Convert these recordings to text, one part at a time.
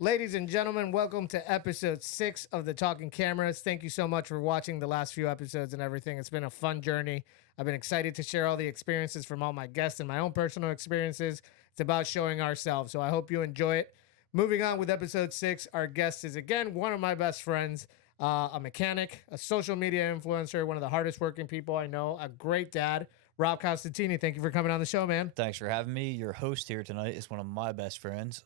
Ladies and gentlemen, welcome to episode 6 of the Talking Cameras. Thank you so much for watching the last few episodes and everything. It's been a fun journey. I've been excited to share all the experiences from all my guests and my own personal experiences. It's about showing ourselves, so I hope you enjoy it. Moving on with episode 6, our guest is again one of my best friends, a mechanic, a social media influencer, one of the hardest working people I know, a great dad, Rob Costantini. Thank you for coming on the show, man. Thanks for having me. Your host here tonight is one of my best friends.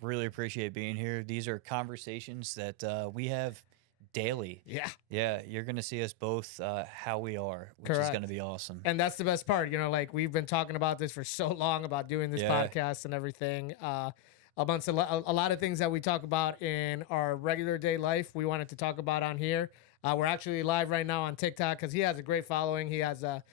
Really appreciate being here. These are conversations that we have daily. Yeah, you're going to see us both how we are, which is going to be awesome. And that's the best part. You know, like we've been talking about this for so long about doing this podcast and everything. Amongst a lot of things that we talk about in our regular day life, we wanted to talk about on here. We're actually live right now on TikTok because he has a great following. He has a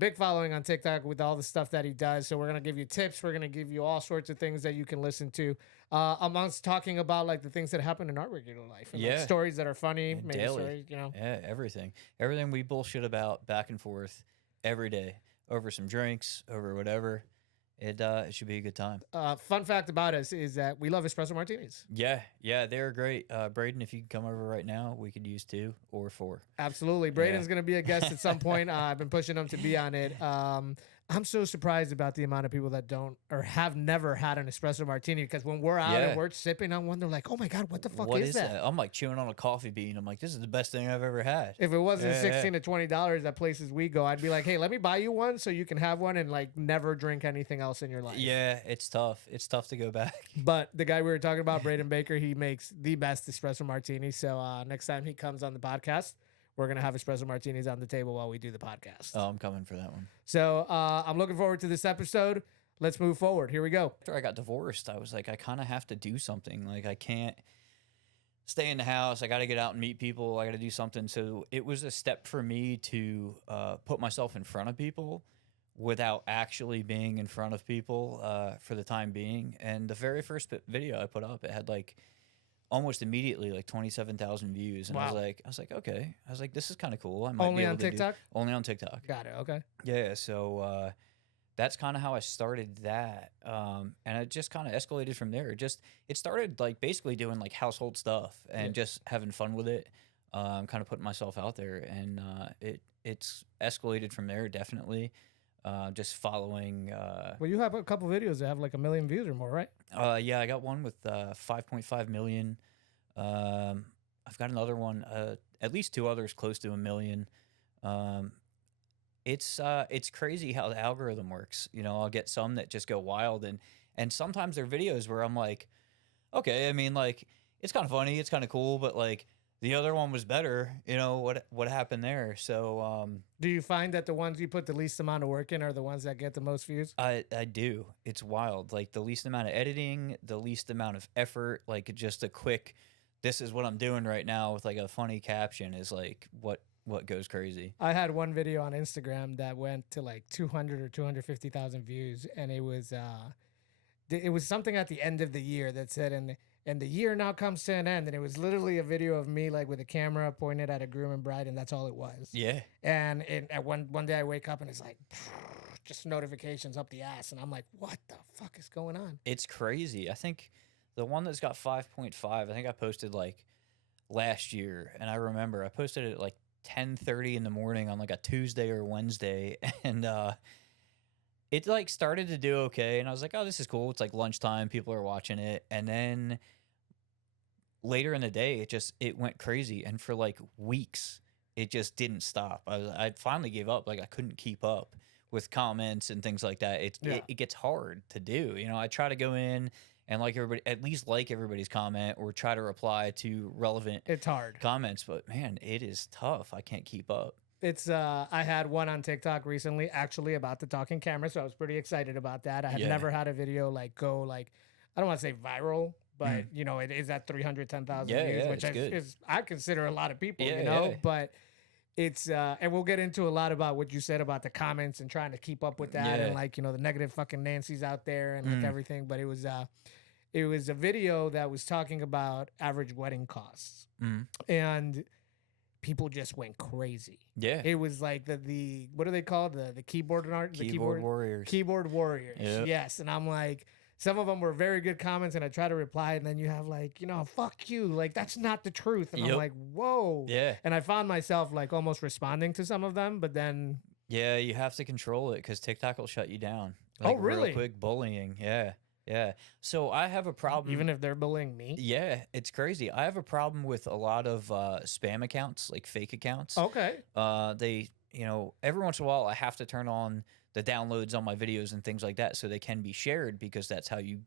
big following on TikTok with all the stuff that he does. So we're going to give you tips. We're going to give you all sorts of things that you can listen to amongst talking about like the things that happen in our regular life. And, like, stories that are funny. Maybe daily. Stories, you know. Yeah, everything. Everything we bullshit about back and forth every day over some drinks, over whatever. It should be a good time. Fun fact about us is that we love espresso martinis. Yeah, they're great. Braden, if you can come over right now, we could use 2 or 4. Absolutely. Braden's going to be a guest at some point. I've been pushing him to be on it. I'm so surprised about the amount of people that don't or have never had an espresso martini, because when we're out and we're sipping on one, they're like, oh my God, what the fuck is that? I'm like chewing on a coffee bean. I'm like, this is the best thing I've ever had. If it wasn't $16 to $20 at places we go, I'd be like, hey, let me buy you one so you can have one and like never drink anything else in your life. Yeah, it's tough. It's tough to go back. But the guy we were talking about, Braden Baker, he makes the best espresso martini. So next time he comes on the podcast, we're going to have espresso martinis on the table while we do the podcast. Oh, I'm coming for that one. So I'm looking forward to this episode. Let's move forward. Here we go. After I got divorced, I was like, I kind of have to do something. Like, I can't stay in the house. I got to get out and meet people. I got to do something. So it was a step for me to put myself in front of people without actually being in front of people for the time being. And the very first video I put up, it had like almost immediately like 27,000 views. And I was like, okay. I was like, this is kind of cool. I might only be able on TikTok? Only on TikTok. Got it. Okay. Yeah. So that's kind of how I started that. And it just kind of escalated from there. It started like basically doing like household stuff and just having fun with it. Kind of putting myself out there, and it's escalated from there. Definitely. Just following. Well, you have a couple videos that have like 1 million views or more, right? Yeah, I got one with 5.5 million. I've got another one, at least 2 others close to 1 million. It's crazy how the algorithm works. You know, I'll get some that just go wild, and sometimes they're videos where I'm like, okay, I mean, like, it's kind of funny, it's kind of cool, but like, the other one was better. You know, what happened there? So do you find that the ones you put the least amount of work in are the ones that get the most views? I do. It's wild. Like, the least amount of editing, the least amount of effort, like just a quick, this is what I'm doing right now with like a funny caption is like what goes crazy. I had one video on Instagram that went to like 200 or 250,000 views, and it was something at the end of the year that said, and the year now comes to an end. And it was literally a video of me like with a camera pointed at a groom and bride, and that's all it was. Yeah. And at one day I wake up and it's like just notifications up the ass, and I'm like, what the fuck is going on? It's crazy. I think the one that's got 5.5, I think I posted like last year, and I remember I posted it at like 10:30 in the morning on like a Tuesday or Wednesday, and it like started to do okay, and I was like, oh, this is cool. It's like lunchtime, people are watching it. And then later in the day, it went crazy, and for like weeks it just didn't stop. I finally gave up. Like, I couldn't keep up with comments and things like that. It gets hard to do. You know, I try to go in and like everybody, at least like everybody's comment or try to reply to relevant comments, but man, it is tough. I can't keep up. It's I had one on TikTok recently actually about the talking camera, so I was pretty excited about that. I had never had a video like go like, I don't want to say viral, but you know, it is at 310,000 views, which is I consider a lot of people, you know, but it's and we'll get into a lot about what you said about the comments and trying to keep up with that and like, you know, the negative fucking Nancy's out there and like everything, but it was a video that was talking about average wedding costs. And people just went crazy. Yeah. It was like the what are they called? The keyboard warriors. Keyboard warriors. Yes. And I'm like, some of them were very good comments, and I try to reply, and then you have like, fuck you, like that's not the truth, and I'm like, whoa, yeah. And I found myself like almost responding to some of them, but then yeah, you have to control it because TikTok will shut you down. Like, oh really? Real quick bullying, yeah. Yeah. So I have a problem. Even if they're bullying me? Yeah, it's crazy. I have a problem with a lot of spam accounts, like fake accounts. Okay. They, every once in a while I have to turn on the downloads on my videos and things like that so they can be shared because that's how you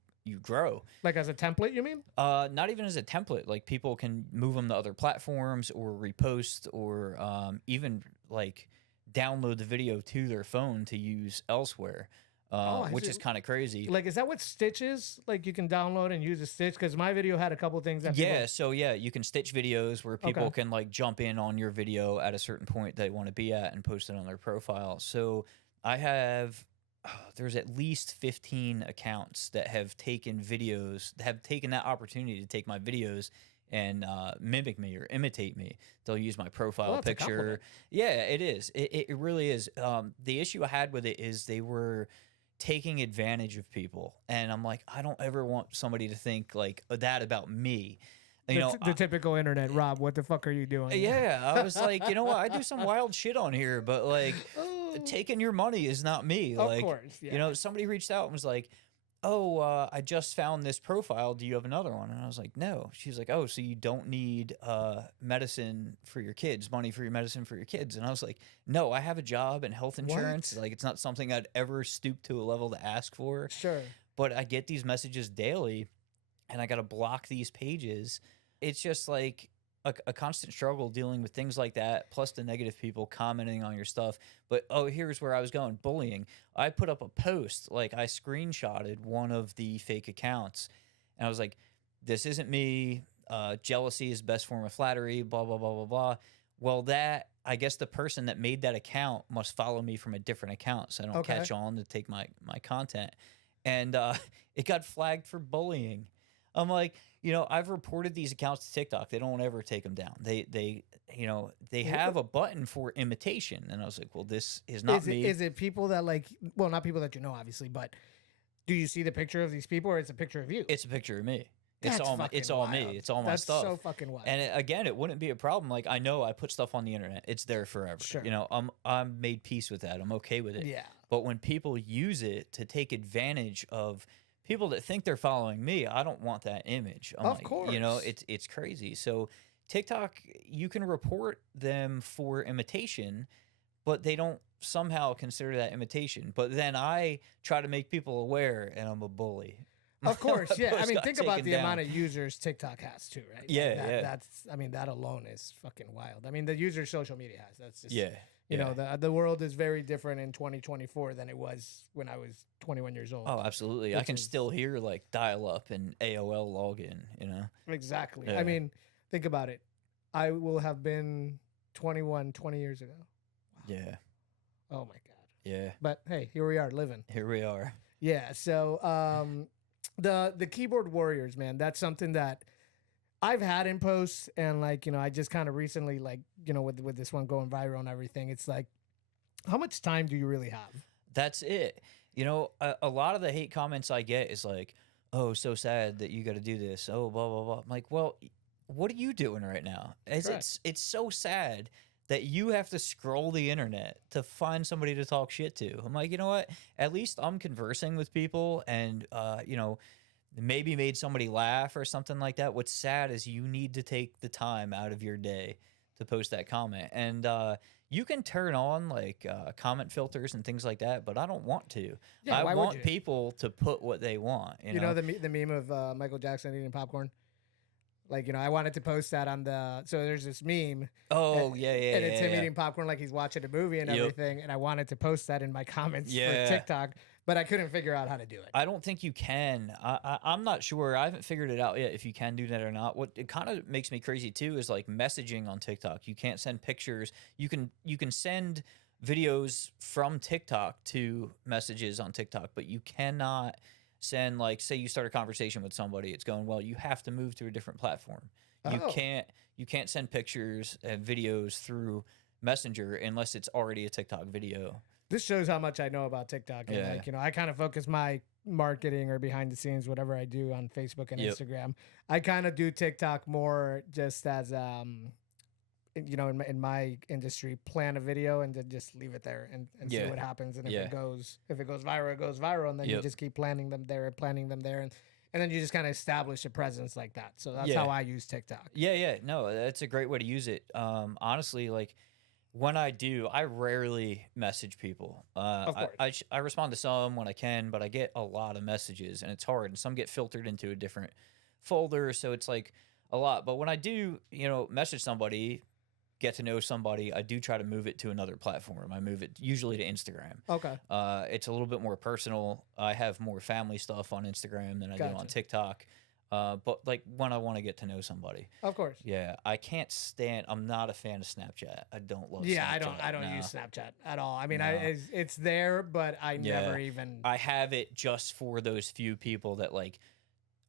grow. Like as a template, you mean? Not even as a template. Like people can move them to other platforms or repost or even like download the video to their phone to use elsewhere. Which is kind of crazy. Like, is that what Stitch is? Like, you can download and use a Stitch? Because my video had a couple things that so you can stitch videos where people can like jump in on your video at a certain point they want to be at and post it on their profile. So I have there's at least 15 accounts that have taken that opportunity to take my videos and mimic me or imitate me. They'll use my profile picture. Yeah, it is. It really is. The issue I had with it is they were taking advantage of people, and I'm like, I don't ever want somebody to think like that about me. The typical internet, Rob, what the fuck are you doing? Yeah, I was like, you know what? I do some wild shit on here, but like taking your money is not me. Of course, yeah. Somebody reached out and was like, oh, I just found this profile. Do you have another one? And I was like, no. She's like, oh, so you don't need medicine for your kids, money for your medicine for your kids. And I was like, no, I have a job and health insurance. What? Like, it's not something I'd ever stoop to a level to ask for. Sure. But I get these messages daily, and I got to block these pages. It's just like a constant struggle dealing with things like that, plus the negative people commenting on your stuff. But, here's where I was going, bullying. I put up a post, like I screenshotted one of the fake accounts, and I was like, this isn't me, jealousy is the best form of flattery, blah, blah, blah, blah, blah. Well, I guess the person that made that account must follow me from a different account, so I don't catch on to take my content. And it got flagged for bullying. I'm like, I've reported these accounts to TikTok. They don't ever take them down. They have a button for imitation. And I was like, well, this is not me. Is it people that like, well, not people that obviously, but do you see the picture of these people or it's a picture of you? It's a picture of me. It's all me. It's all my stuff. That's so fucking wild. And again, it wouldn't be a problem. Like, I know I put stuff on the internet. It's there forever. Sure. I'm made peace with that. I'm okay with it. Yeah. But when people use it to take advantage of people that think they're following me, I don't want that image. Of course. It's crazy. So TikTok, you can report them for imitation, but they don't somehow consider that imitation. But then I try to make people aware, and I'm a bully. Of course, yeah. I mean, think about the amount of users TikTok has too, right? Yeah, that alone is fucking wild. I mean, the users social media has. That's just the world is very different in 2024 than it was when I was 21 years old. Oh, absolutely. I can still hear like dial up and AOL login, Exactly. Yeah. I mean, think about it. I will have been 21 20 years ago. Wow. Yeah. Oh my God. Yeah. But hey, here we are living. Here we are. Yeah. So the keyboard warriors, man, that's something that I've had in posts, and like, I just kind of recently, like, with this one going viral and everything, it's like, how much time do you really have? That's it. A lot of the hate comments I get is like, oh, so sad that you got to do this. Oh, blah, blah, blah. I'm like, well, what are you doing right now? It's so sad that you have to scroll the internet to find somebody to talk shit to. I'm like, you know what? At least I'm conversing with people and, maybe made somebody laugh or something like that. What's sad is you need to take the time out of your day to post that comment. And you can turn on like comment filters and things like that, but I don't want to. Yeah, I want people to put what they want. You know the meme of Michael Jackson eating popcorn? Like, I wanted to post that on so there's this meme. Oh, and it's him eating popcorn like he's watching a movie and everything. And I wanted to post that in my comments for TikTok, but I couldn't figure out how to do it. I don't think you can. I'm not sure. I haven't figured it out yet if you can do that or not. What it kind of makes me crazy too is like messaging on TikTok. You can't send pictures. You can send videos from TikTok to messages on TikTok, but you cannot send, like, say you start a conversation with somebody, it's going well, you have to move to a different platform. You can't send pictures and videos through Messenger unless it's already a TikTok video. This shows how much I know about TikTok. And like, I kind of focus my marketing or behind the scenes, whatever I do on Facebook and Yep. Instagram. I kind of do TikTok more just as in my industry, plan a video and then just leave it there and see Yeah. what happens. And Yeah. if it goes viral, it goes viral, and then you Yep. just keep planning them there, and then you just kind of establish a presence like that. So that's Yeah. how I use TikTok. Yeah. No, that's a great way to use it. Honestly, like when I do, I rarely message people. Of course. I respond to some when I can, but I get a lot of messages and it's hard. And some get filtered into a different folder. So it's like a lot. But when I do, message somebody, get to know somebody, I do try to move it to another platform. I move it usually to Instagram. Okay. It's a little bit more personal. I have more family stuff on Instagram than I do on Gotcha. TikTok. But like when I want to get to know somebody. Of course. Yeah, I can't stand. I'm not a fan of Snapchat. I don't love. Yeah, Snapchat. I don't No. use Snapchat at all. I mean, No. it's there, but I Yeah. never even. I have it just for those few people that like.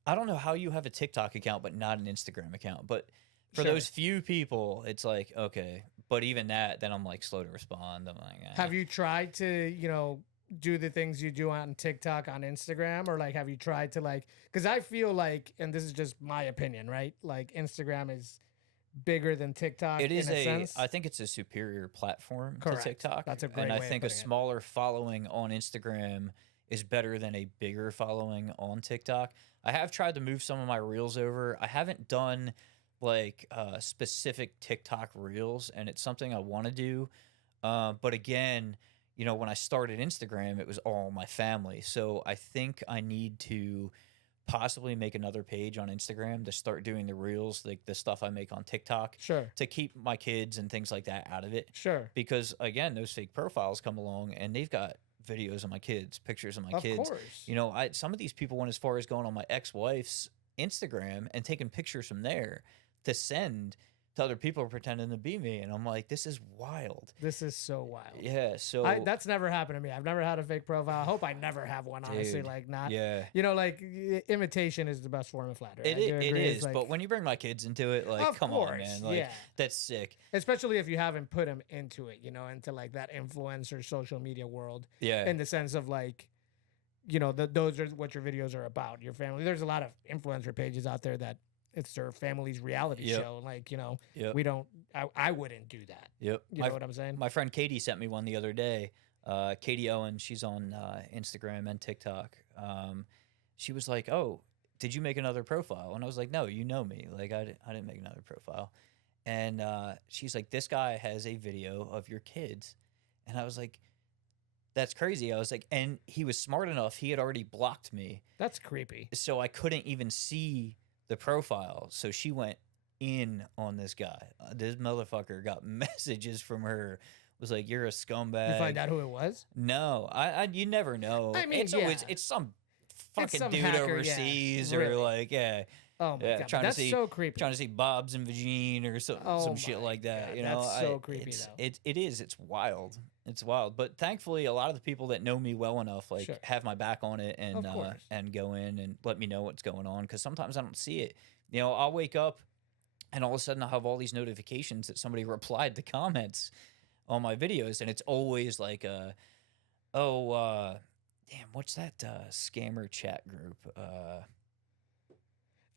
I don't know how you have a TikTok account but not an Instagram account, but for Sure. those few people, it's like okay. But even that, then I'm like slow to respond. I'm like, Have you tried to, do the things you do on TikTok on Instagram, or like have you tried to like? Because I feel like, and this is just my opinion, right? Like Instagram is bigger than TikTok. It is in a sense. I think it's a superior platform Correct. to TikTok. That's a great and I way of think a putting it. smaller following on Instagram is better than a bigger following on TikTok. I have tried to move some of my reels over. I haven't done like specific TikTok reels, and it's something I want to do. But again, when I started Instagram, it was all my family. So I think I need to possibly make another page on Instagram to start doing the reels, like the stuff I make on TikTok, Sure. to keep my kids and things like that out of it. Sure. Because again, those fake profiles come along and they've got videos of my kids, pictures of my Of kids. course. Some of these people went as far as going on my ex-wife's Instagram and taking pictures from there to send to other people pretending to be me. And I'm like, this is wild. This is so wild. Yeah. So That's never happened to me. I've never had a fake profile. I hope I never have one, honestly. Dude, Like, not. yeah. Like imitation is the best form of flattery. It I do is, agree. It's but like, when you bring my kids into it, like, of come course, on, man. Like, yeah. that's sick. Especially if you haven't put them into it, into like that influencer social media world. Yeah. In the sense of like, those are what your videos are about. Your family. There's a lot of influencer pages out there that it's their family's reality Yep. show. Like, Yep. we don't. I wouldn't do that. Yep. You know what I'm saying? My friend Katie sent me one the other day. Katie Owen, she's on Instagram and TikTok. She was like, "Oh, did you make another profile?" And I was like, "No, you know me. Like, I didn't make another profile." And she's like, "This guy has a video of your kids," and I was like, "That's crazy." I was like, and he was smart enough; he had already blocked me, That's creepy. so I couldn't even see the profile. So she went in on this guy. This motherfucker got messages from her. Was like, "You're a scumbag." You find out who it was? No, you never know. I mean, it's always it's some fucking some dude hacker, yeah, overseas really. or like Oh my god, trying that's to see so creepy. trying to see Bob's and Vagine or Oh some shit my like that. God, You know, that's so creepy, though. It is. It's wild. It's wild. But thankfully, a lot of the people that know me well enough like Sure. have my back on it Of course. and go in and let me know what's going on because sometimes I don't see it. I'll wake up and all of a sudden I'll have all these notifications that somebody replied to comments on my videos, and it's always like damn, what's that scammer chat group?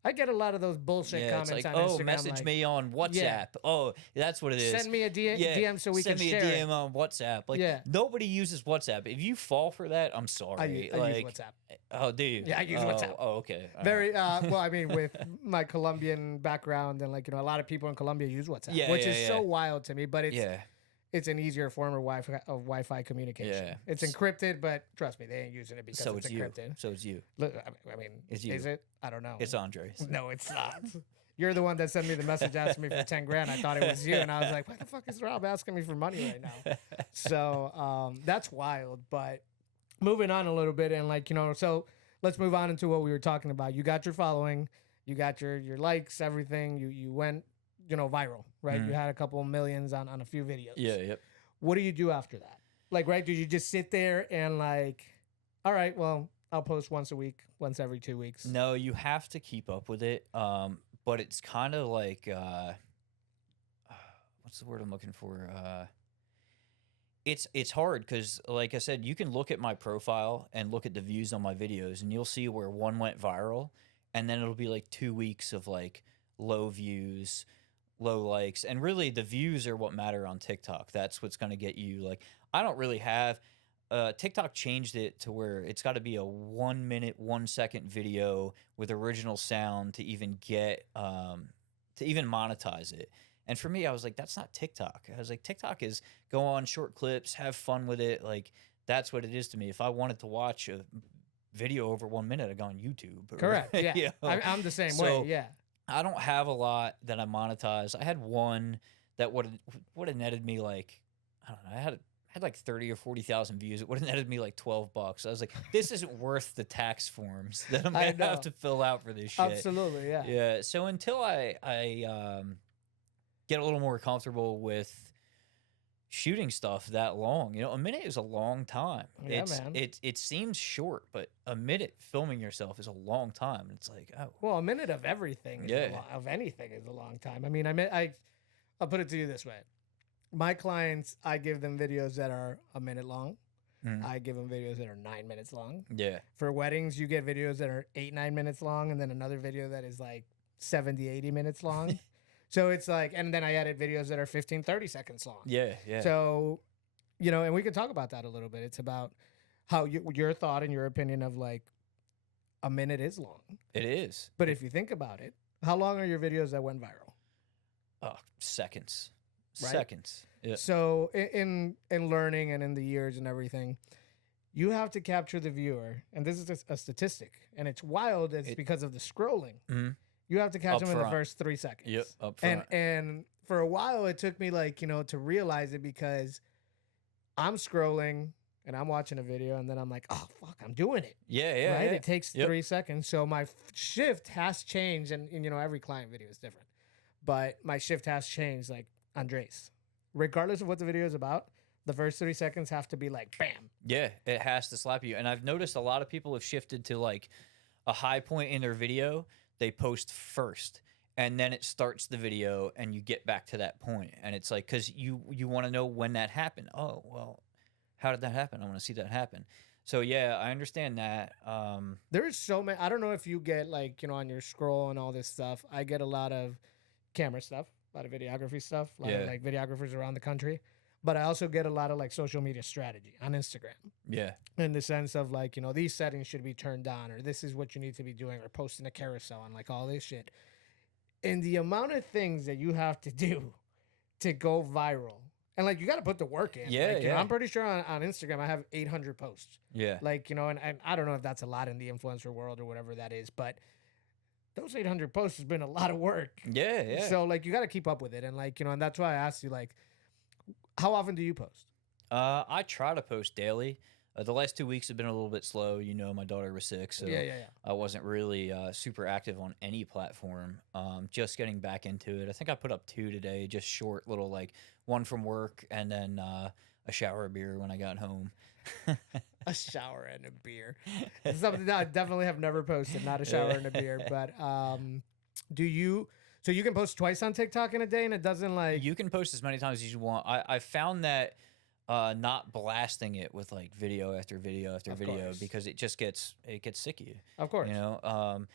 I get a lot of those bullshit Yeah, it's comments like, on oh, Instagram. message like, me on WhatsApp. Yeah. Oh, that's what it is. Send me a Yeah, DM so we send can me share a it. DM on WhatsApp. Like, Yeah. nobody uses WhatsApp. If you fall for that, I'm sorry. I like, use WhatsApp. Oh, do you? Yeah, I use Oh, WhatsApp. Oh, okay. All Very right. well. I mean, with my Colombian background and like a lot of people in Colombia use WhatsApp, Yeah, which yeah, is yeah. so wild to me. But Yeah. it's an easier form of Wi-Fi communication. Yeah. It's encrypted, but trust me, they ain't using it because So it's it's you. encrypted. So it's you. Look, I mean, It's you. is it? I don't know. It's Andres. No, it's not. You're the one that sent me the message asking me for 10 grand. I thought it was you, and I was like, "Why the fuck is Rob asking me for money right now?" So that's wild. But moving on a little bit, and so let's move on into what we were talking about. You got your following, you got your likes, everything. You went viral, right? You had a couple of millions on a few videos. Yeah. Yep. What do you do after that? Like, right? Do you just sit there and like, all right, well, I'll post once a week, once every 2 weeks? No, you have to keep up with it. But it's kind of like what's the word I'm looking for? It's hard because, like I said, you can look at my profile and look at the views on my videos, and you'll see where one went viral, and then it'll be like 2 weeks of like low views, low likes, and really the views are what matter on TikTok. That's what's going to get you. Like, I don't really have. TikTok changed it to where it's got to be a 1 minute, 1 second video with original sound to even get to even monetize it. And for me, I was like, that's not TikTok. I was like, TikTok is go on short clips, have fun with it. Like, that's what it is to me. If I wanted to watch a video over 1 minute, I'd go on YouTube. Correct. Yeah. You know? I'm the same way. Yeah. I don't have a lot that I monetize. I had one that would have netted me like, I don't know, I had like 30 or 40,000 views. It would have netted me like $12. I was like, this isn't worth the tax forms that I'm going to have to fill out for this shit. Absolutely. Yeah. Yeah. So until I get a little more comfortable with shooting stuff that long. You know, a minute is a long time. Yeah, man. It seems short, but a minute filming yourself is a long time. And it's like, oh. Well, a minute of everything is of anything is a long time. I mean, I'll put it to you this way. My clients, I give them videos that are a minute long. I give them videos that are 9 minutes long. Yeah. For weddings, you get videos that are 8-9 minutes long, and then another video that is like 70-80 minutes long. So it's like, and then I edit videos that are 15-30 seconds long. Yeah, yeah. So, you know, and we can talk about that a little bit. It's about how your thought and your opinion of like a minute is long. It is. But if you think about it, how long are your videos that went viral? Oh, seconds. Right? Seconds. Yeah. So in learning and in the years and everything, you have to capture the viewer. And this is a statistic. And it's wild. It's because of the scrolling. Mm-hmm. You have to catch them in the first 3 seconds. Yep, up front. And for a while, it took me like, you know, to realize it because I'm scrolling and I'm watching a video and then I'm like, oh, fuck, I'm doing it. Yeah, yeah. Right? Yeah. It takes 3 seconds. So my shift has changed. And, you know, every client video is different. But my shift has changed, like Andres. Regardless of what the video is about, the first 3 seconds have to be like, bam. Yeah, it has to slap you. And I've noticed a lot of people have shifted to like a high point in their video. They post first, and then it starts the video, and you get back to that point. And it's like, because you want to know when that happened. Oh, well, how did that happen? I want to see that happen. So, yeah, I understand that. There is so many. I don't know if you get, like, you know, on your scroll and all this stuff. I get a lot of camera stuff, a lot of videography stuff, a lot of, like, videographers around the country. But I also get a lot of like social media strategy on Instagram. Yeah. In the sense of like, you know, these settings should be turned on, or this is what you need to be doing, or posting a carousel and like all this shit. And the amount of things that you have to do to go viral. And like, you got to put the work in. Yeah. Like, you know, I'm pretty sure on Instagram, I have 800 posts. Yeah. Like, you know, and I don't know if that's a lot in the influencer world or whatever that is, but those 800 posts has been a lot of work. Yeah. Yeah. So like, you got to keep up with it. And like, you know, and that's why I asked you, like, how often do you post? I try to post daily. The last 2 weeks have been a little bit slow. You know, my daughter was sick, so I wasn't really super active on any platform. Just getting back into it. I think I put up 2 today, just short little, like one from work and then a shower of beer when I got home. A shower and a beer. It's something that I definitely have never posted, not a shower and a beer. But do you... So you can post twice on TikTok in a day, and it doesn't like... You can post as many times as you want. I found that not blasting it with like video after video after video, because it just gets sick of you. Of course. You know,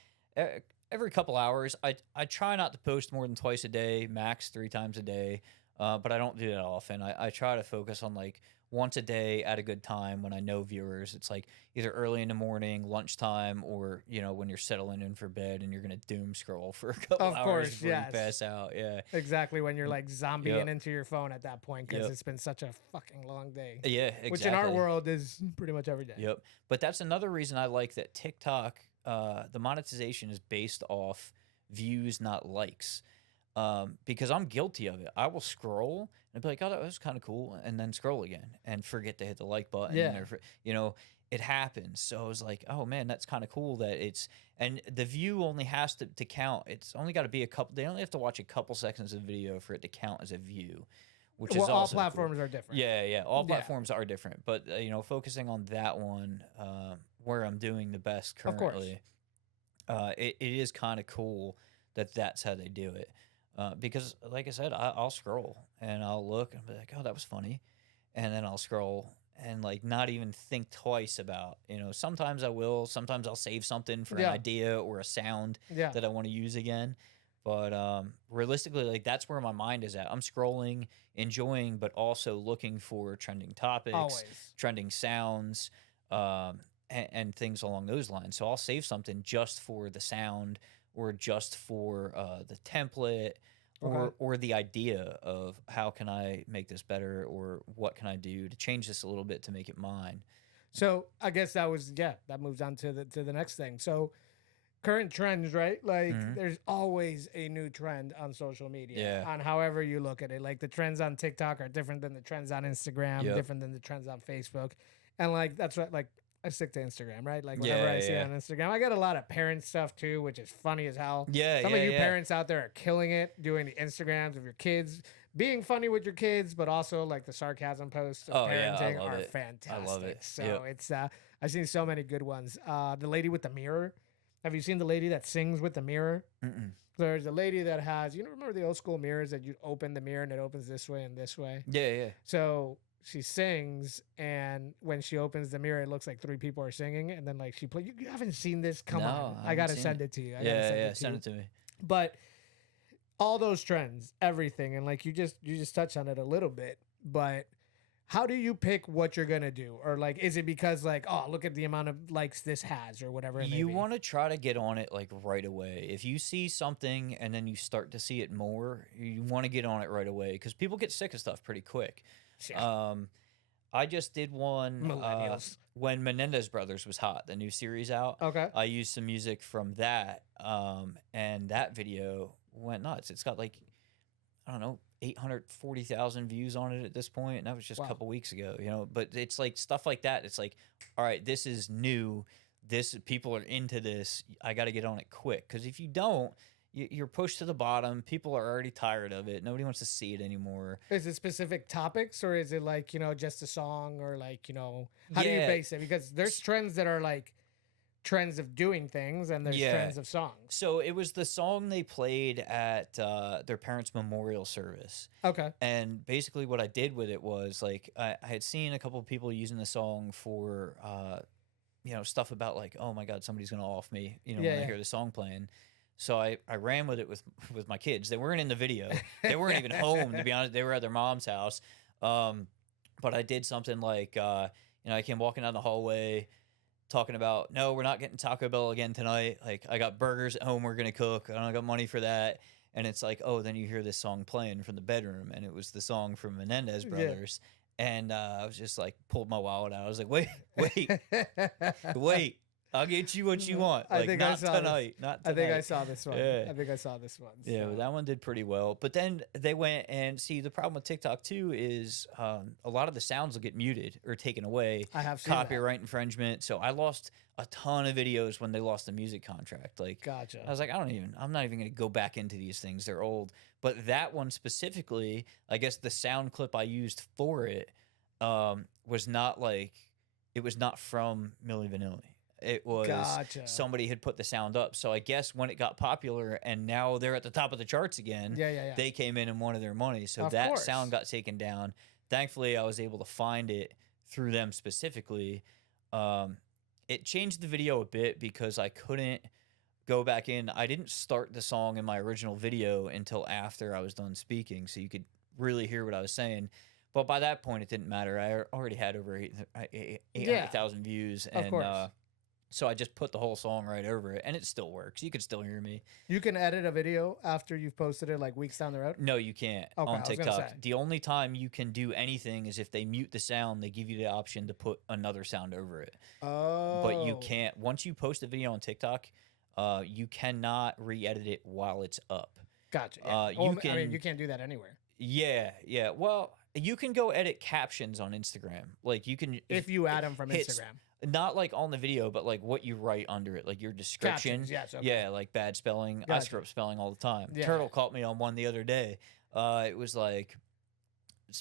every couple hours, I try not to post more than twice a day, max 3 times a day, but I don't do that often. I try to focus on like once a day at a good time when I know viewers. It's like either early in the morning, lunchtime, or, you know, when you're settling in for bed and you're going to doom scroll for a couple hours before you pass out. Yeah. Exactly, when you're like zombieing into your phone at that point because it's been such a fucking long day. Yeah, exactly. Which in our world is pretty much every day. Yep. But that's another reason I like that TikTok, the monetization is based off views, not likes. Because I'm guilty of it. I will scroll and be like, oh, that was kind of cool, and then scroll again and forget to hit the like button. Yeah. Or, you know, it happens. So I was like, oh man, that's kind of cool that it's, and the view only has to count. It's only got to be a couple, they only have to watch a couple seconds of video for it to count as a view, which is also all platforms are different. Yeah. All platforms are different. But, you know, focusing on that one, where I'm doing the best currently, it is kind of cool that that's how they do it. Because, like I said, I'll scroll and I'll look and be like, oh, that was funny. and then I'll scroll and like not even think twice about, you know, sometimes I will, sometimes I'll save something for an idea or a sound that I want to use again. But realistically, like that's where my mind is at. I'm scrolling, enjoying, but also looking for trending topics, trending sounds, and things along those lines. So I'll save something just for the sound or just for the template or the idea of how can I make this better or what can I do to change this a little bit to make it mine. So I guess that moves on to the next thing. So current trends, right? Like there's always a new trend on social media on however you look at it. Like the trends on TikTok are different than the trends on Instagram, different than the trends on Facebook. And like that's what like I stick to Instagram, right? Like whenever I see it on Instagram, I get a lot of parent stuff too, which is funny as hell. Some of you parents out there are killing it doing the Instagrams of your kids, being funny with your kids, but also like the sarcasm posts of parenting are fantastic. I love it. So it's I've seen so many good ones. The lady with the mirror. Have you seen the lady that sings with the mirror? There's a lady that has, you know, remember the old school mirrors that you open the mirror and it opens this way and this way? Yeah. So she sings, and when she opens the mirror, it looks like 3 people are singing, and then like she plays. You haven't seen this? Come on, I gotta send it to you. Send it to me. But all those trends, everything, and like you just touched on it a little bit, but how do you pick what you're gonna do? Or like, is it because like, oh, look at the amount of likes this has or whatever? You want to try to get on it like right away. If you see something and then you start to see it more, you want to get on it right away because people get sick of stuff pretty quick. I just did one when Menendez Brothers was hot, the new series out. I used some music from that, and that video went nuts. It's got like, I don't know, 840,000 views on it at this point, and that was just a couple weeks ago, you know. But it's like stuff like that. It's like, all right, this is new. People are into this. I got to get on it quick, because if you don't, you're pushed to the bottom. People are already tired of it. Nobody wants to see it anymore. Is it specific topics, or is it like, you know, just a song, or like, you know, how do you base it? Because there's trends that are like trends of doing things, and there's trends of songs. So it was the song they played at their parents' memorial service. And basically what I did with it was like, I had seen a couple of people using the song for, you know, stuff about like, oh my God, somebody's going to off me, you know, when I hear the song playing. So I ran with it with my kids. They weren't in the video. They weren't even home, to be honest. They were at their mom's house. But I did something like, you know, I came walking down the hallway talking about, no, we're not getting Taco Bell again tonight. Like, I got burgers at home we're going to cook. I don't got money for that. And it's like, oh, then you hear this song playing from the bedroom. And it was the song from Menendez Brothers. And I was just like, pulled my wallet out. I was like, wait. I'll get you what you want. Like, not tonight. I think I saw this one. I think I saw this one. So. Yeah, well, that one did pretty well. But then they went and see, the problem with TikTok too is a lot of the sounds will get muted or taken away. I have seen copyright infringement. So I lost a ton of videos when they lost the music contract. Like, gotcha. I was like, I'm not even going to go back into these things. They're old. But that one specifically, I guess the sound clip I used for it was not from Milli Vanilli. It was somebody had put the sound up. So I guess when it got popular and now they're at the top of the charts again, they came in and wanted their money. So that sound got taken down. Thankfully, I was able to find it through them specifically. It changed the video a bit because I couldn't go back in. I didn't start the song in my original video until after I was done speaking, so you could really hear what I was saying. But by that point, it didn't matter. I already had over 800,000 views. And so I just put the whole song right over it, and it still works. You can still hear me. You can edit a video after you've posted it like weeks down the road? No, you can't on TikTok. The only time you can do anything is if they mute the sound, they give you the option to put another sound over it. But you can't. Once you post a video on TikTok, you cannot re-edit it while it's up. Gotcha. Yeah. I mean, you can't do that anywhere. Yeah. Well, you can go edit captions on Instagram. Like, you can... If you add them from Instagram. Not like on the video, but like what you write under it, like your description. Captions, Yeah, like bad spelling. Gotcha. I screw up spelling all the time. Turtle caught me on one the other day. It was like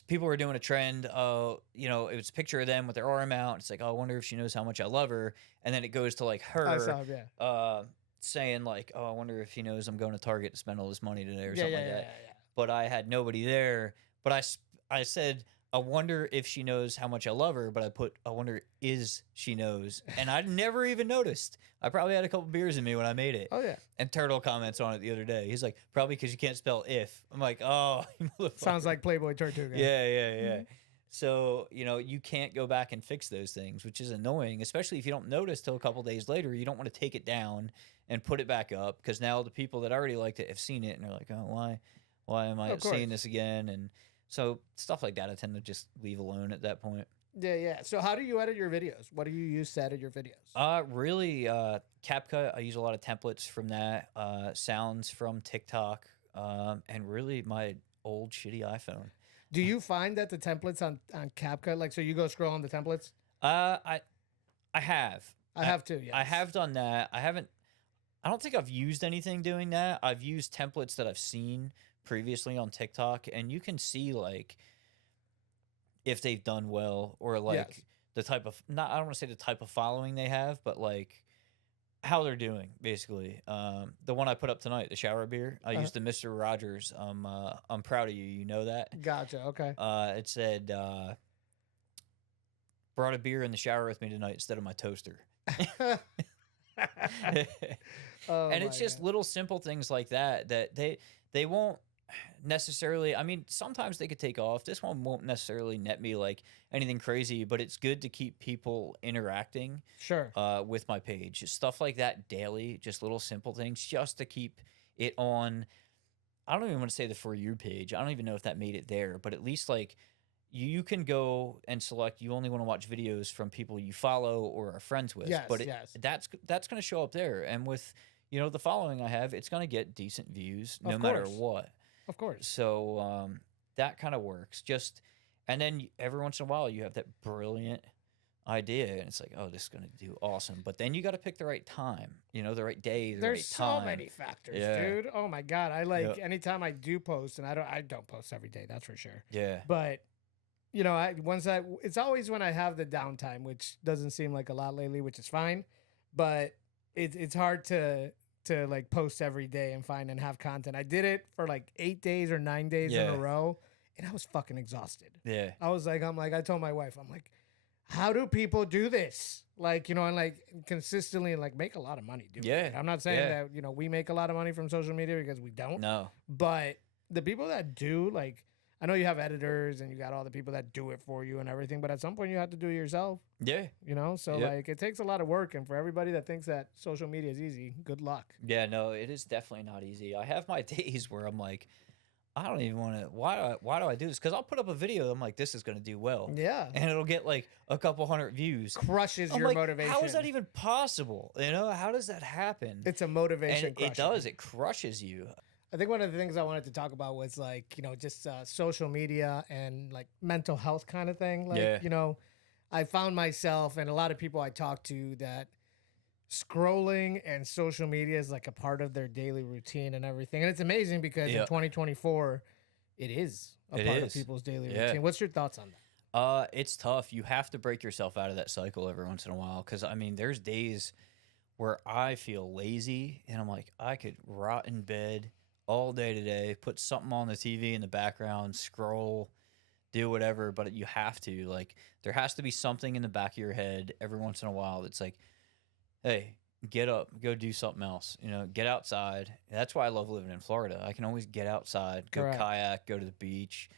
people were doing a trend. You know, it was a picture of them with their arm out. It's like, oh, I wonder if she knows how much I love her. And then it goes to like her saying like, oh, I wonder if he knows I'm going to Target to spend all this money today or something like that. But I had nobody there. But I said, I wonder if she knows how much I love her, but I wonder is she knows. And I never even noticed. I probably had a couple beers in me when I made it. Oh, yeah. And Turtle comments on it the other day. He's like, probably because you can't spell if. I'm like, oh, you motherfucker. Sounds like Playboy Tortuga. Yeah. So, you can't go back and fix those things, which is annoying, especially if you don't notice till a couple days later. You don't want to take it down and put it back up because now the people that already liked it have seen it and they're like, oh, why am I seeing this again? And so stuff like that I tend to just leave alone at that point. Yeah. So how do you edit your videos? What do you use to edit your videos? Really, CapCut. I use a lot of templates from that, sounds from TikTok, and really my old shitty iPhone. Do you find that the templates on CapCut, like, so you go scroll on the templates? I have. I have too, yes. I have done that. I don't think I've used anything doing that. I've used templates that I've seen previously on TikTok, and you can see, like, if they've done well or, like, the type of, I don't want to say the type of following they have, but, like, how they're doing, basically. The one I put up tonight, the shower beer, I used the Mr. Rogers. I'm proud of you. You know that? Gotcha. Okay. It said, brought a beer in the shower with me tonight instead of my toaster. And it's just little simple things like that they won't necessarily, I mean, sometimes they could take off. This one won't necessarily net me like anything crazy, but it's good to keep people interacting with my page. Just stuff like that daily, just little simple things just to keep it on. I don't even want to say the For You page. I don't even know if that made it there, but at least like you can go and select you only want to watch videos from people you follow or are friends with. Yes, but that's going to show up there. And with, the following I have, it's going to get decent views no matter what. Of course. So that kind of works. And then every once in a while you have that brilliant idea and it's like, oh, this is going to do awesome. But then you got to pick the right time, the right day, the right time. There's so many factors, dude. Oh my God. I anytime I do post, and I don't post every day, that's for sure. Yeah. But it's always when I have the downtime, which doesn't seem like a lot lately, which is fine. But it's hard to like post every day and have content. I did it for like 8 days or 9 days in a row, and I was fucking exhausted. Yeah. I told my wife, I'm like, how do people do this? Like, and like consistently like make a lot of money doing it. I'm not saying that, we make a lot of money from social media because we don't. No. But the people that do, like, I know you have editors and you got all the people that do it for you and everything, but at some point you have to do it yourself. Yeah. So like it takes a lot of work, and for everybody that thinks that social media is easy, good luck. Yeah, no, it is definitely not easy. I have my days where I'm like, I don't even want to, why do I do this? Because I'll put up a video, I'm like, this is going to do well. Yeah. And it'll get like a couple hundred views. Crushes your motivation. How is that even possible? How does that happen? It's a motivation. And it does. It crushes you. I think one of the things I wanted to talk about was like, just social media and like mental health kind of thing. Like, I found myself and a lot of people I talk to that scrolling and social media is like a part of their daily routine and everything. And it's amazing because in 2024, it is a part of people's daily routine. What's your thoughts on that? It's tough. You have to break yourself out of that cycle every once in a while. Cause I mean, there's days where I feel lazy and I'm like, I could rot in bed all day today, put something on the TV in the background, scroll, do whatever, but you have to. Like, there has to be something in the back of your head every once in a while that's like, hey, get up, go do something else. Get outside. That's why I love living in Florida. I can always get outside, go kayak, go to the beach,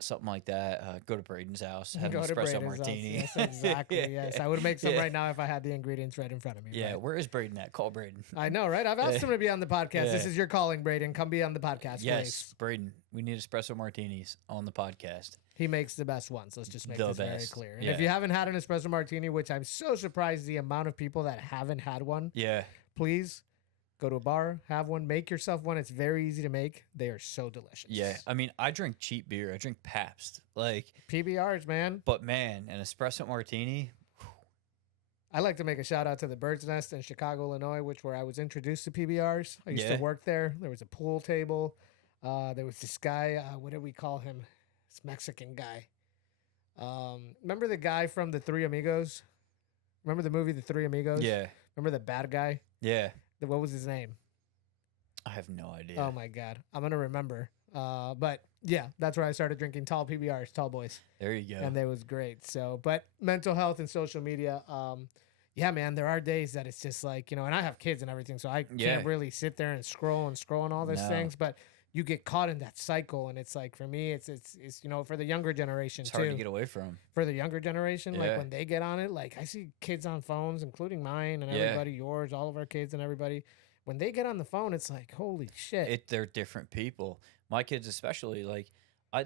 something like that. Go to Braden's house, have an espresso martini. Yes, exactly. Yes, I would make some right now if I had the ingredients right in front of me. Yeah, where is Braden at? Call Braden. I know, right? I've asked him to be on the podcast. This is your calling, Braden. Come be on the podcast. Yes, please. Braden. We need espresso martinis on the podcast. He makes the best ones. Let's just make this very clear. And yeah. if you haven't had an espresso martini, which I'm so surprised the amount of people that haven't had one, please go to a bar, have one, make yourself one. It's very easy to make. They are so delicious. Yeah. I mean, I drink cheap beer. I drink Pabst. Like PBRs, man. But man, an espresso martini. I like to make a shout out to the Bird's Nest in Chicago, Illinois, where I was introduced to PBRs. I used to work there. There was a pool table. There was this guy, what did we call him? This Mexican guy. Remember the guy from The Three Amigos? Remember the movie The Three Amigos? Yeah. Remember the bad guy? Yeah. What was his name? I have no idea. Oh my God. I'm going to remember. But yeah, that's where I started drinking tall PBRs, tall boys. There you go. And it was great. So, but mental health and social media, yeah, man, there are days that it's just like, and I have kids and everything, so I can't really sit there and scroll and all these things, but you get caught in that cycle. And it's like, for me, it's for the younger generation it's too. hard to get away from. For the younger generation, like when they get on it, like I see kids on phones, including mine and everybody, yours, all of our kids and everybody. When they get on the phone, it's like, holy shit. They're different people. My kids especially, like,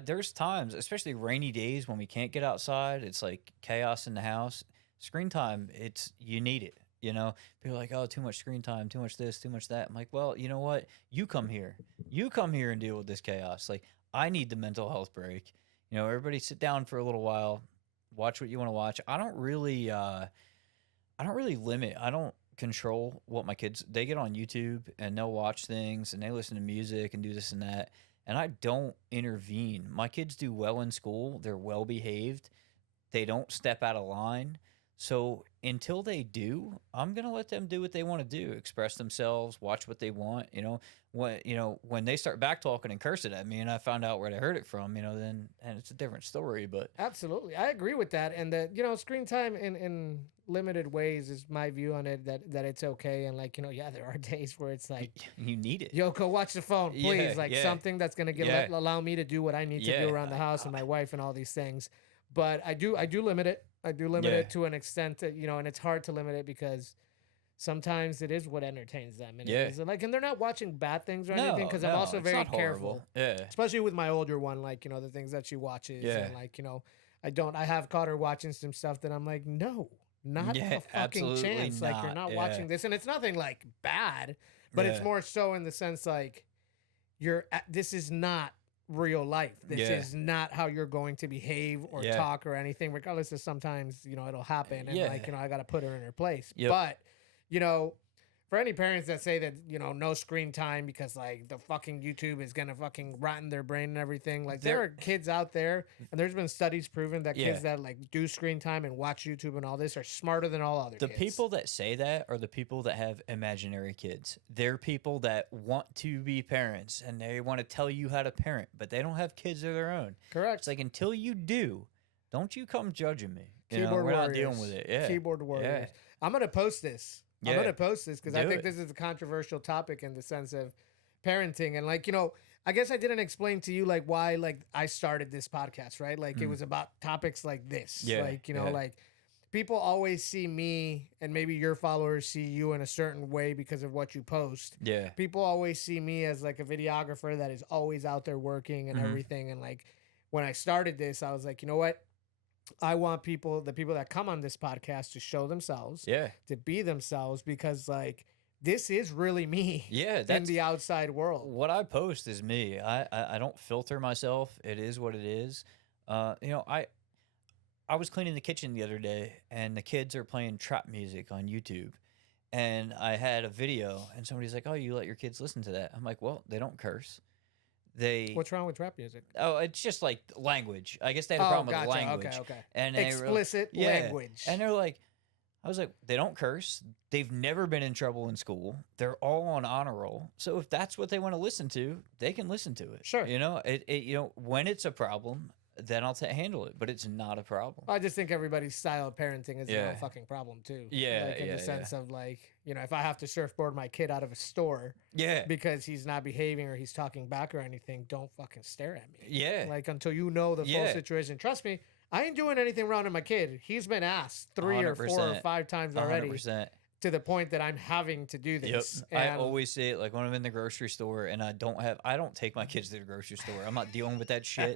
there's times, especially rainy days when we can't get outside, it's like chaos in the house. Screen time, you need it. People are like, oh, too much screen time, too much this, too much that. I'm like, well, you know what? You come here and deal with this chaos. Like, I need the mental health break. Everybody sit down for a little while, watch what you want to watch. I don't really limit. I don't control what my kids, they get on YouTube and they'll watch things and they listen to music and do this and that. And I don't intervene. My kids do well in school. They're well behaved. They don't step out of line. So until they do, I'm going to let them do what they want to do, express themselves, watch what they want. When they start back talking and cursing at me and I found out where they heard it from, then and it's a different story. But absolutely, I agree with that. And that, screen time in limited ways is my view on it, that it's okay. And like, there are days where it's like, you need it. Yo, go watch the phone, please. Something that's going to allow me to do what I need to do around the house and my wife and all these things. But I do limit it. I do limit it to an extent that, and it's hard to limit it because sometimes it is what entertains them. And and they're not watching bad things or anything, because I'm also very careful. Yeah. Especially with my older one, like, the things that she watches. And like, I have caught her watching some stuff that I'm like, no, not a fucking chance. Like, you're not watching this. And it's nothing like bad, but it's more so in the sense like this is not real life. This is not how you're going to behave or talk or anything, regardless of sometimes, it'll happen. And I got to put her in her place. Yep. But, for any parents that say that, no screen time because like the fucking YouTube is going to fucking rotten their brain and everything. Like there are kids out there, and there's been studies proving that kids that like do screen time and watch YouTube and all this are smarter than all other kids. The people that say that are the people that have imaginary kids. They're people that want to be parents and they want to tell you how to parent, but they don't have kids of their own. Correct. It's like, until you do, don't you come judging me. Keyboard we're warriors. not dealing with it. Yeah. Keyboard warriors. I'm going to post this. I'm going to post this because I think this is a controversial topic in the sense of parenting. And like, I guess I didn't explain to you like why like I started this podcast, right? Like it was about topics like this. Yeah. Like, like people always see me, and maybe your followers see you in a certain way because of what you post. Yeah. People always see me as like a videographer that is always out there working and everything. And like when I started this, I was like, you know what? I want the people that come on this podcast to show themselves, to be themselves, because like this is really me in the outside world. What I post is me. I don't filter myself. It is what it is. I was cleaning the kitchen the other day and the kids are playing trap music on YouTube. And I had a video and somebody's like, oh, you let your kids listen to that? I'm like, well, they don't curse. What's wrong with trap music? Oh, it's just like language. I guess they had a problem with language. Okay. And explicit language. And they're like, I was like, they don't curse. They've never been in trouble in school. They're all on honor roll. So if that's what they want to listen to, they can listen to it. Sure. When it's a problem, then I'll handle it. But it's not a problem. I just think everybody's style of parenting is their own fucking problem too. Yeah. Like in the sense of like, if I have to surfboard my kid out of a store because he's not behaving or he's talking back or anything, don't fucking stare at me. Yeah. Like until you know the full situation. Trust me, I ain't doing anything wrong to my kid. He's been asked 3 or 4 or 5 times already. 100%. To the point that I'm having to do this. Yep. I always say it like when I'm in the grocery store and I don't take my kids to the grocery store. I'm not dealing with that shit.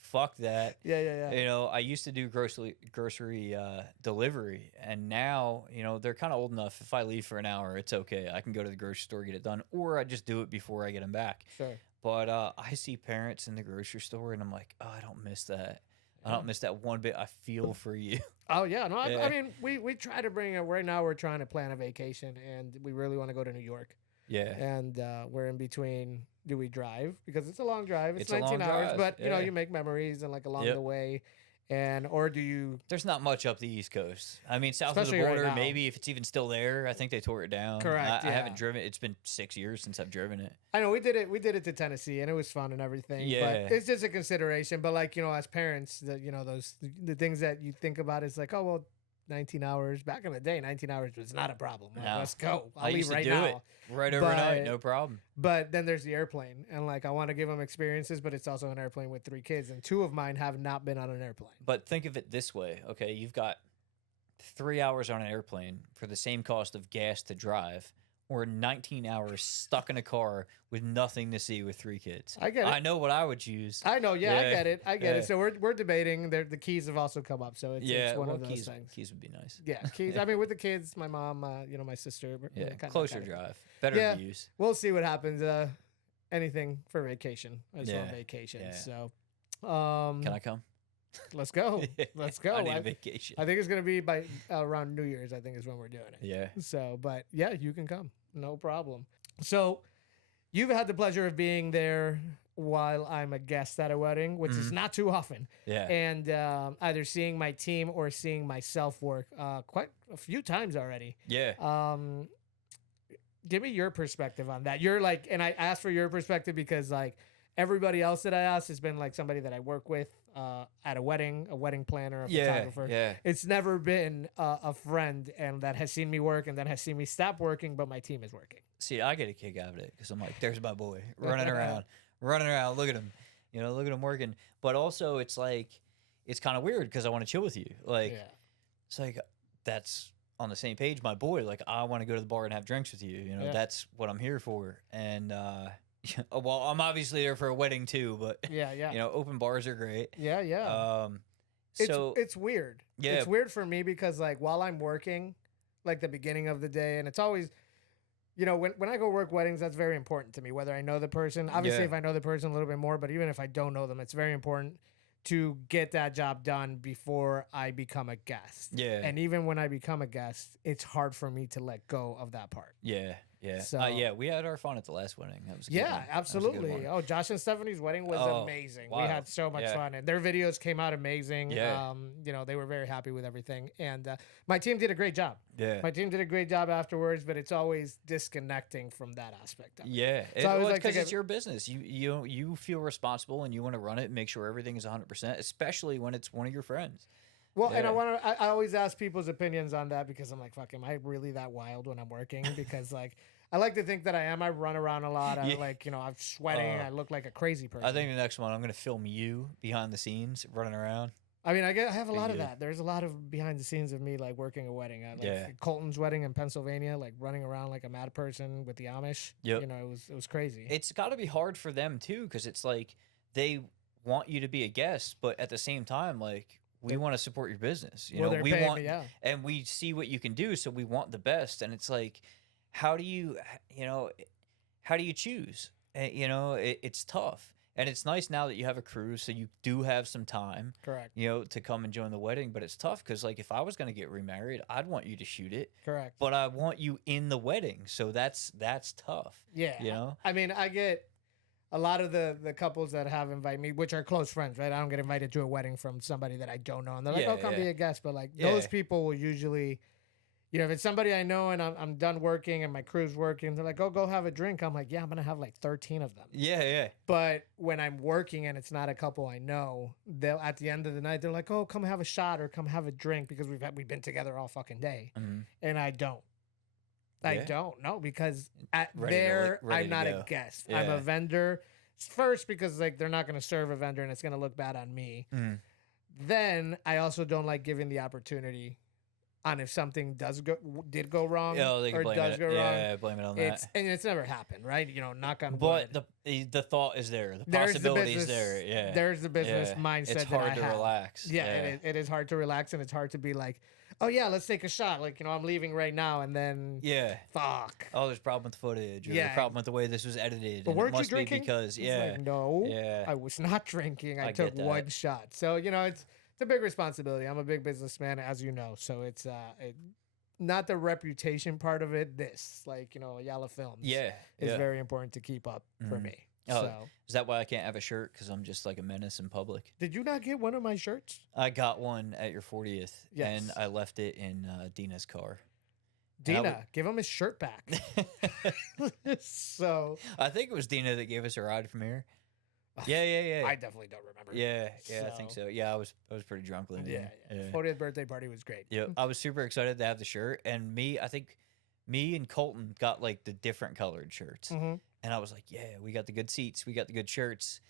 Fuck that. Yeah. I used to do grocery delivery, and now, they're kind of old enough. If I leave for an hour, it's okay. I can go to the grocery store, get it done, or I just do it before I get them back. Sure. But I see parents in the grocery store and I'm like, oh, I don't miss that. I don't miss that one bit. I feel for you. Oh, yeah. No, I mean, we try to bring it. Right now, we're trying to plan a vacation, and we really want to go to New York. Yeah. And we're in between, do we drive? Because it's a long drive. It's 19 hours, drive. But, you make memories and, like, along the way. And or do you? There's not much up the East Coast. I mean, south of the Especially right border, now. maybe if it's even still there. I think they tore it down. Correct, I haven't yeah. driven. It's been 6 years since I've driven it. I know we did it to Tennessee, and it was fun and everything. Yeah. But it's just a consideration. But like as parents, the things that you think about is like, oh well, 19 hours back in the day, 19 hours was not a problem. Like, No. let's go. I'll I leave used to right do now. it right overnight, no problem. But then there's the airplane, and like I want to give them experiences, but it's also an airplane with 3 kids, and 2 of mine have not been on an airplane. But think of it this way, okay? You've got 3 hours on an airplane for the same cost of gas to drive, or 19 hours stuck in a car with nothing to see with 3 kids. I get it. I know what I would choose. I know, yeah, I get it. I get yeah. it. So we're debating. The keys have also come up, so it's one of those keys, things. Keys would be nice. Yeah, keys. I mean, with the kids, my mom, my sister. Yeah, kinda, closer drive, better views. We'll see what happens. Anything for vacation. I just want vacation. Yeah. So, Can I come? Let's go. Let's go. I need a vacation. I think it's gonna be by around New Year's. I think is when we're doing it. Yeah. So, but yeah, you can come. No problem. So, you've had the pleasure of being there while I'm a guest at a wedding, which is not too often. Yeah. And either seeing my team or seeing myself work quite a few times already. Yeah. Give me your perspective on that. You're like, and I asked for your perspective because like everybody else that I asked has been like somebody that I work with at a wedding planner, a photographer. Yeah. It's never been a friend and that has seen me work and then has seen me stop working, but my team is working. See, I get a kick out of it because I'm like, there's my boy running around. Look at him, look at him working. But also, it's like, it's kind of weird because I want to chill with you. Like, it's like that's on the same page, my boy. Like, I want to go to the bar and have drinks with you. That's what I'm here for. And well, I'm obviously there for a wedding too. But open bars are great. Yeah. So it's weird. Yeah, it's weird for me because like while I'm working, like the beginning of the day, and it's always. When I go work weddings, that's very important to me, whether I know the person. Obviously, if I know the person a little bit more, but even if I don't know them, it's very important to get that job done before I become a guest. Yeah. And even when I become a guest, it's hard for me to let go of that part. Yeah. So, we had our fun at the last wedding. That was a good one. Absolutely. Oh, Josh and Stephanie's wedding was amazing. Wow. We had so much fun, and their videos came out amazing. Yeah. They were very happy with everything, and my team did a great job. Yeah. My team did a great job afterwards, but it's always disconnecting from that aspect of it. Yeah. So because it's your business. You feel responsible, and you want to run it and make sure everything is 100%, especially when it's one of your friends. Well, and I always ask people's opinions on that because I'm like, fuck, am I really that wild when I'm working? Because like, I like to think that I am. I run around a lot. I I'm sweating. I look like a crazy person. I think the next one, I'm going to film you behind the scenes running around. I mean, I have a lot of that. There's a lot of behind the scenes of me like working a wedding. Colton's wedding in Pennsylvania, like running around like a mad person with the Amish. Yep. It was crazy. It's got to be hard for them too, because it's like they want you to be a guest, but at the same time, like we want to support your business. We want, and we see what you can do, so we want the best. And it's like, how do you choose? It's tough. And it's nice now that you have a crew, so you do have some time, correct? To come and join the wedding. But it's tough because, like, if I was going to get remarried, I'd want you to shoot it, correct? But I want you in the wedding, so that's tough. Yeah, I mean, I get a lot of the couples that have invited me, which are close friends, right? I don't get invited to a wedding from somebody that I don't know, and they're like, "Oh, come be a guest," but like those people will usually. If it's somebody I know and I'm done working and my crew's working, they're like, oh, go have a drink. I'm like, yeah, I'm going to have like 13 of them. Yeah. But when I'm working and it's not a couple I know, they'll at the end of the night, they're like, oh, come have a shot or come have a drink because we've been together all fucking day. Mm-hmm. And I don't. I don't. No, because I'm not a guest. Yeah. I'm a vendor. First, because like they're not going to serve a vendor and it's going to look bad on me. Mm. Then I also don't like giving the opportunity on if something did go wrong or does go wrong. Yeah, blame it on that. And it's never happened, right? Knock on wood. But the thought is there. The possibility is there. Yeah. There's the business mindset. It's hard to relax. Yeah. It is hard to relax, and it's hard to be like, oh yeah, let's take a shot. Like, I'm leaving right now, and then fuck. Oh, there's a problem with the footage, or a problem with the way this was edited. But weren't you drinking? Because like, no, I was not drinking. I took one shot. So it's a big responsibility. I'm a big businessman, as you know. So it's not the reputation part of it. This, like, Ayala Films, is very important to keep up for me. Oh, So is that why I can't have a shirt? Because I'm just like a menace in public. did you not get one of my shirts? I got one at your 40th, and Yes. I left it in Dina's car. Dina, give him his shirt back. So I think it was Dina that gave us a ride from here. Yeah. I definitely don't remember. Yeah, I think so. Yeah, I was pretty drunk with Yeah. 40th birthday party was great. Yeah, I was super excited to have the shirt, and I think me and Colton got like the different colored shirts, and I was like, yeah, we got the good seats, we got the good shirts.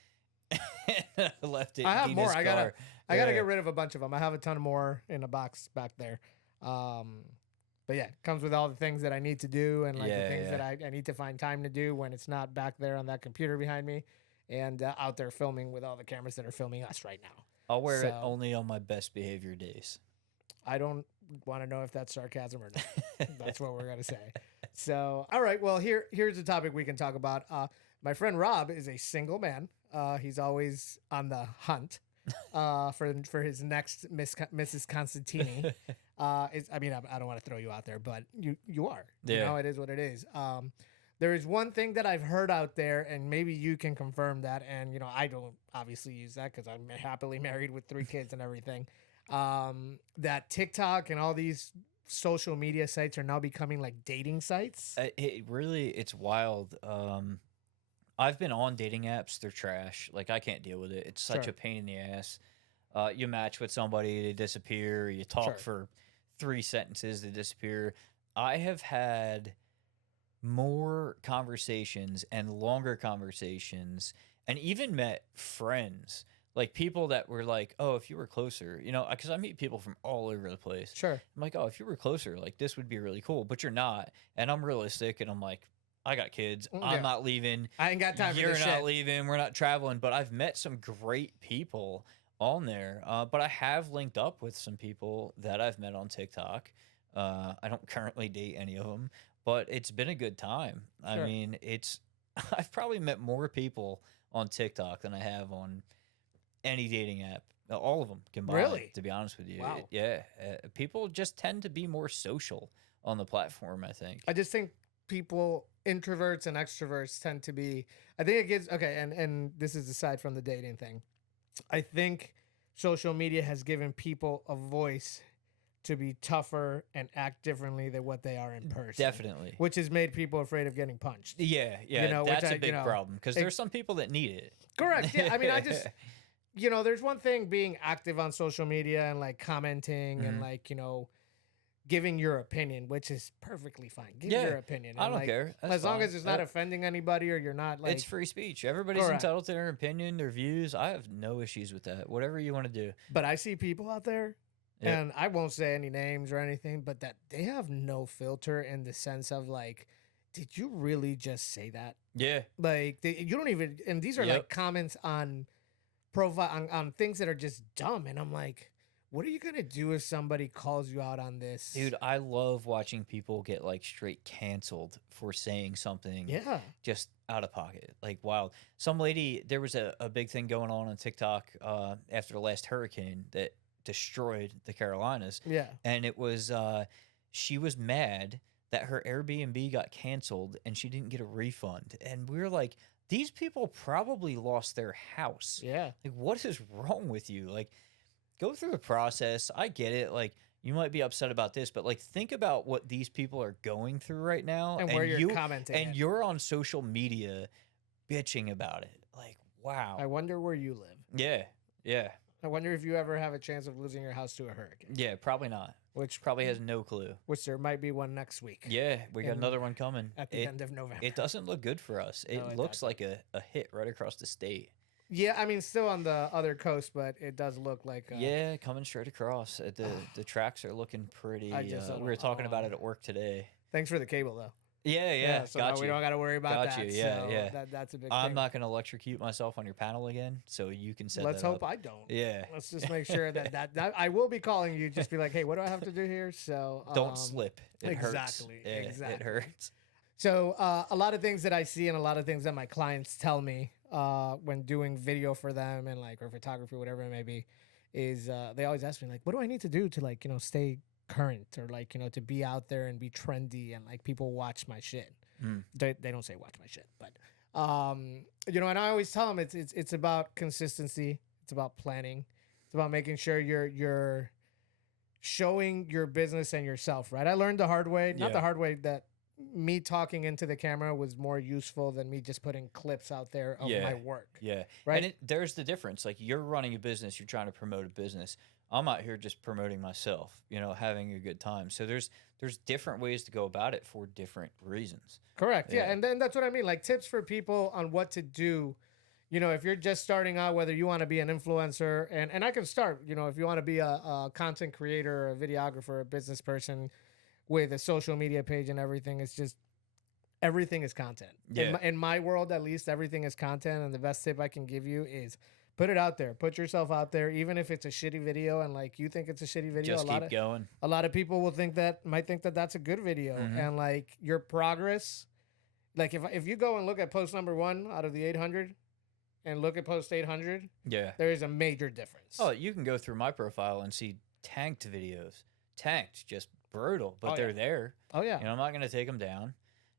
I left it. I have in more. Dina's I car. gotta get rid of a bunch of them. I have a ton more in a box back there. But yeah, it comes with all the things that I need to do and like the things that I need to find time to do when it's not back there on that computer behind me and out there filming with all the cameras that are filming us right now. I'll wear it only on my best behavior days. I don't want to know if that's sarcasm or not. That's what we're gonna say. So, all right. Well, here's a topic we can talk about. My friend Rob is a single man. He's always on the hunt for his next Mrs. Costantini. I mean, I don't want to throw you out there, but you are. Yeah. You know, it is what it is. There is one thing that I've heard out there, and maybe you can confirm that. And you know, I don't obviously use that because I'm happily married with 3 kids and everything. That TikTok and all these social media sites are now becoming like dating sites. It's wild. I've been on dating apps. They're trash. Like, I can't deal with it. It's such a pain in the ass. You match with somebody, they disappear. You talk for 3 sentences, they disappear. I have had more conversations and longer conversations and even met friends, like people that were like, oh, if you were closer, you know, because I meet people from all over the place. Sure. I'm like, oh, if you were closer, like this would be really cool, but you're not. And I'm realistic and I'm like, I got kids. I'm not leaving. I ain't got time for this shit. You're not leaving. We're not traveling. But I've met some great people on there. But I have linked up with some people that I've met on TikTok. I don't currently date any of them, but it's been a good time. Sure. I mean, I've probably met more people on TikTok than I have on any dating app. All of them combined. Really? To be honest with you. Wow. People just tend to be more social on the platform, I think. I just think people, introverts and extroverts, tend to be, I think it gets and this is aside from the dating thing. I think social media has given people a voice to be tougher and act differently than what they are in person. Definitely. Which has made people afraid of getting punched. Yeah. You know, that's a big problem because there's some people that need it. Correct. Yeah. I mean, I just, you know, there's one thing being active on social media and like commenting and like, you know, giving your opinion, which is perfectly fine. Give your opinion. I don't like, care. As long as it's not offending anybody or you're not like... It's free speech. Everybody's entitled to their opinion, their views. I have no issues with that. Whatever you want to do. But I see people out there, and I won't say any names or anything, but that they have no filter in the sense of like, did you really just say that? Yeah. Like, you don't even... And these are like comments on profile, on things that are just dumb. And I'm like... What are you going to do if somebody calls you out on this? Dude, I love watching people get like straight canceled for saying something just out of pocket. Like, wild. Some lady, there was a big thing going on TikTok after the last hurricane that destroyed the Carolinas. Yeah. And it was, she was mad that her Airbnb got canceled and she didn't get a refund. And we were like, these people probably lost their house. Yeah. Like, what is wrong with you? Like, go through the process. I get it. Like, you might be upset about this, but like, think about what these people are going through right now, and where you're commenting, and you're on social media bitching about it. Like, wow. I wonder where you live. Yeah. I wonder if you ever have a chance of losing your house to a hurricane. Yeah, probably not. Which probably has no clue. Which there might be one next week. Yeah, we got another one coming at the end of November. It doesn't look good for us. It looks like a hit right across the state. Yeah, I mean, still on the other coast, but it does look like... coming straight across. The tracks are looking pretty... we were talking about it at work today. Thanks for the cable, though. Yeah, so we don't got to worry about that. Yeah. That's a big I'm thing. not going to electrocute myself on your panel again, so you can set Let's that hope up. I don't. Yeah. Let's just make sure that I will be calling you, just be like, hey, what do I have to do here? So don't slip. It hurts. Exactly. It hurts. So a lot of things that I see and a lot of things that my clients tell me when doing video for them and like, or photography, whatever it may be, is they always ask me like, what do I need to do to like, you know, stay current or like, you know, to be out there and be trendy and like people watch my shit. They don't say watch my shit, but You know, and I always tell them it's about consistency. It's about planning. It's about making sure you're showing your business and yourself, right? I learned the hard way, not the hard way that me talking into the camera was more useful than me just putting clips out there of my work. Yeah. Right. And there's the difference. Like, you're running a business, you're trying to promote a business. I'm out here just promoting myself, you know, having a good time. So there's different ways to go about it for different reasons. Correct. Yeah. And then that's what I mean. Like, tips for people on what to do. You know, if you're just starting out, whether you want to be an influencer, and I can start, you know, if you want to be a content creator, a videographer, a business person with a social media page and everything, it's just everything is content. Yeah. In my world, at least, everything is content. And the best tip I can give you is put it out there. Put yourself out there, even if it's a shitty video and like you think it's a shitty video. Just keep going. A lot of people will might think that that's a good video, and like your progress. Like if you go and look at post number 1 out of the 800. And look at post 800, there is a major difference. Oh, you can go through my profile and see tanked videos. Tanked, just brutal, but they're there. Oh, yeah. You know, I'm not going to take them down,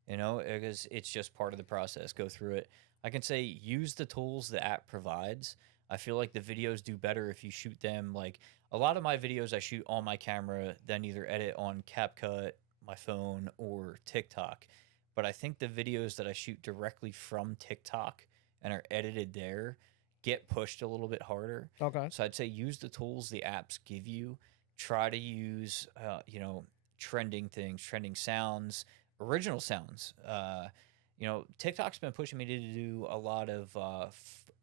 you know, because it's just part of the process. Go through it. I can say use the tools the app provides. I feel like the videos do better if you shoot them. Like, a lot of my videos I shoot on my camera, then either edit on CapCut, my phone, or TikTok. But I think the videos that I shoot directly from TikTok and are edited there get pushed a little bit harder. Okay. So I'd say use the tools the apps give you. Try to use, you know, trending things, trending sounds, original sounds. You know, TikTok's been pushing me to do a lot of